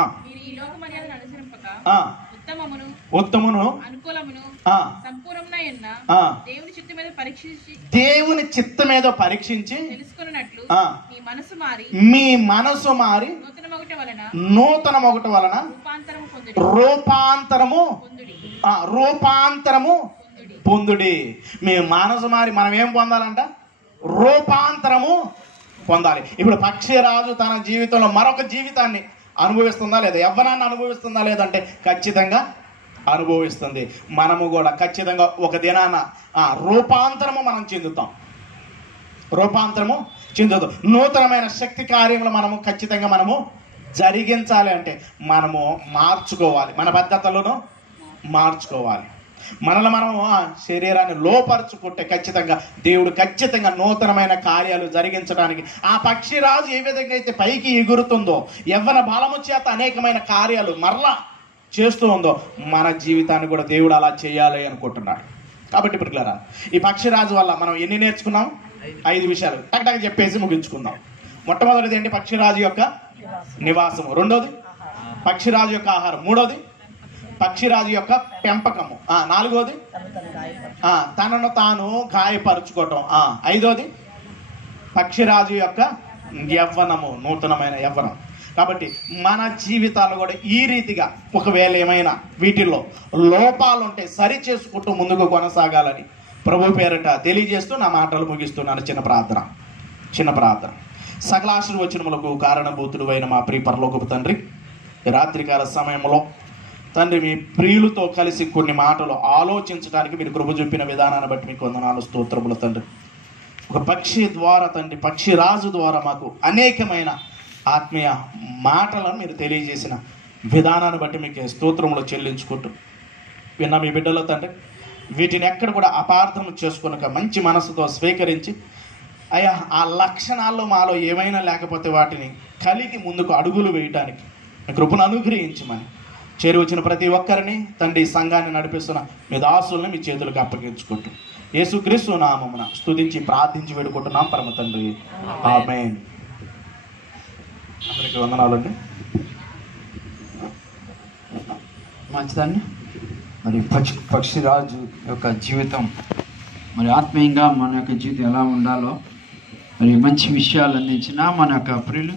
ఉత్తమును దేవుని చిత్త మీద పరీక్షించి మీ మనసు మారి నూతనమొకటి వలన రూపాంతరము పొందుడి. మీ మనసు మారి మనం ఏం పొందాలంట? రూపాంతరము పొందాలి. ఇప్పుడు పక్షిరాజు తన జీవితంలో మరొక జీవితాన్ని అనుభవిస్తుందా లేదా, యవ్వనాన్ని అనుభవిస్తుందా లేదంటే ఖచ్చితంగా అనుభవిస్తుంది. మనము కూడా ఖచ్చితంగా ఒక దినాన రూపాంతరము మనం చెందుతాం. రూపాంతరము చెందుతాం. నూతనమైన శక్తి కార్యములు మనము ఖచ్చితంగా మనము జరిగించాలి అంటే మనము మార్చుకోవాలి, మన పద్ధతులను మార్చుకోవాలి. మనల్ని మనము శరీరాన్ని లోపరుచుకుంటే ఖచ్చితంగా దేవుడు ఖచ్చితంగా నూతనమైన కార్యాలు జరిగించడానికి, ఆ పక్షిరాజు ఏ విధంగా అయితే పైకి ఎగురుతుందో, యవ్వన బలము చేత అనేకమైన కార్యాలు మరలా చేస్తూ ఉందో, మన జీవితాన్ని కూడా దేవుడు అలా చేయాలి అనుకుంటున్నాడు. కాబట్టి పిల్లరా, ఈ పక్షిరాజు వల్ల మనం ఎన్ని నేర్చుకున్నాం? 5 విషయాలు టక్ చెప్పేసి ముగించుకుందాం. మొట్టమొదటిది ఏంటి? పక్షిరాజు యొక్క నివాసము. రెండోది పక్షిరాజు యొక్క ఆహారం. మూడోది పక్షిరాజు యొక్క పెంపకము. నాలుగోది తనను తాను గాయపరుచుకోవటం. ఐదోది పక్షిరాజు యొక్క యవ్వనము, నూతనమైన యవ్వనం. కాబట్టి మన జీవితాలు కూడా ఈ రీతిగా ఒకవేళ ఏమైనా వీటిల్లో లోపాలుంటే సరి చేసుకుంటూ ముందుకు కొనసాగాలని ప్రభు పేరట తెలియజేస్తూ నా మాటలు ముగిస్తున్నాను. చిన్న ప్రార్థన. సకల ఆశీర్వచనములకు కారణభూతుడు అయిన మా ప్రియ పరలోకపు తండ్రి, రాత్రికాల సమయంలో తండ్రి మీ ప్రియులతో కలిసి కొన్ని మాటలు ఆలోచించడానికి మీరు కృప చూపిన విధానాన్ని బట్టి మీకు వందనాలు, స్తోత్రములు తండ్రి. ఒక పక్షి ద్వారా తండ్రి, పక్షిరాజు ద్వారా మాకు అనేకమైన ఆత్మీయ మాటలను మీరు తెలియజేసిన విధానాన్ని బట్టి మీకు స్తోత్రములు చెల్లించుకుంటూ విన్న మీ బిడ్డలో తండ్రి, వీటిని ఎక్కడ కూడా అపార్థం చేసుకునక మంచి మనసుతో స్వీకరించి, అయ్యా ఆ లక్షణాల్లో మాలో ఏమైనా లేకపోతే వాటిని కలిగి ముందుకు అడుగులు వేయటానికి మీ కృపను అనుగ్రహించమని చేరువచ్చిన ప్రతి ఒక్కరిని తండ్రి, సంఘాన్ని నడిపిస్తున్న మీ దాసుల్ని మీ చేతులకు అప్పగించుకుంటూ యేసుక్రీస్తు నామమున స్తుతించి ప్రార్థించి వేడుకుంటున్నాం పరమ తండ్రి, ఆమేన్. అందరికీ వందనాలండి. మంచిదాన్ని మరి పక్షిరాజు యొక్క జీవితం, మరి ఆత్మీయంగా మన యొక్క జీవితం ఎలా ఉండాలో మరి మంచి విషయాలు అందించిన మన యొక్క ప్రియులు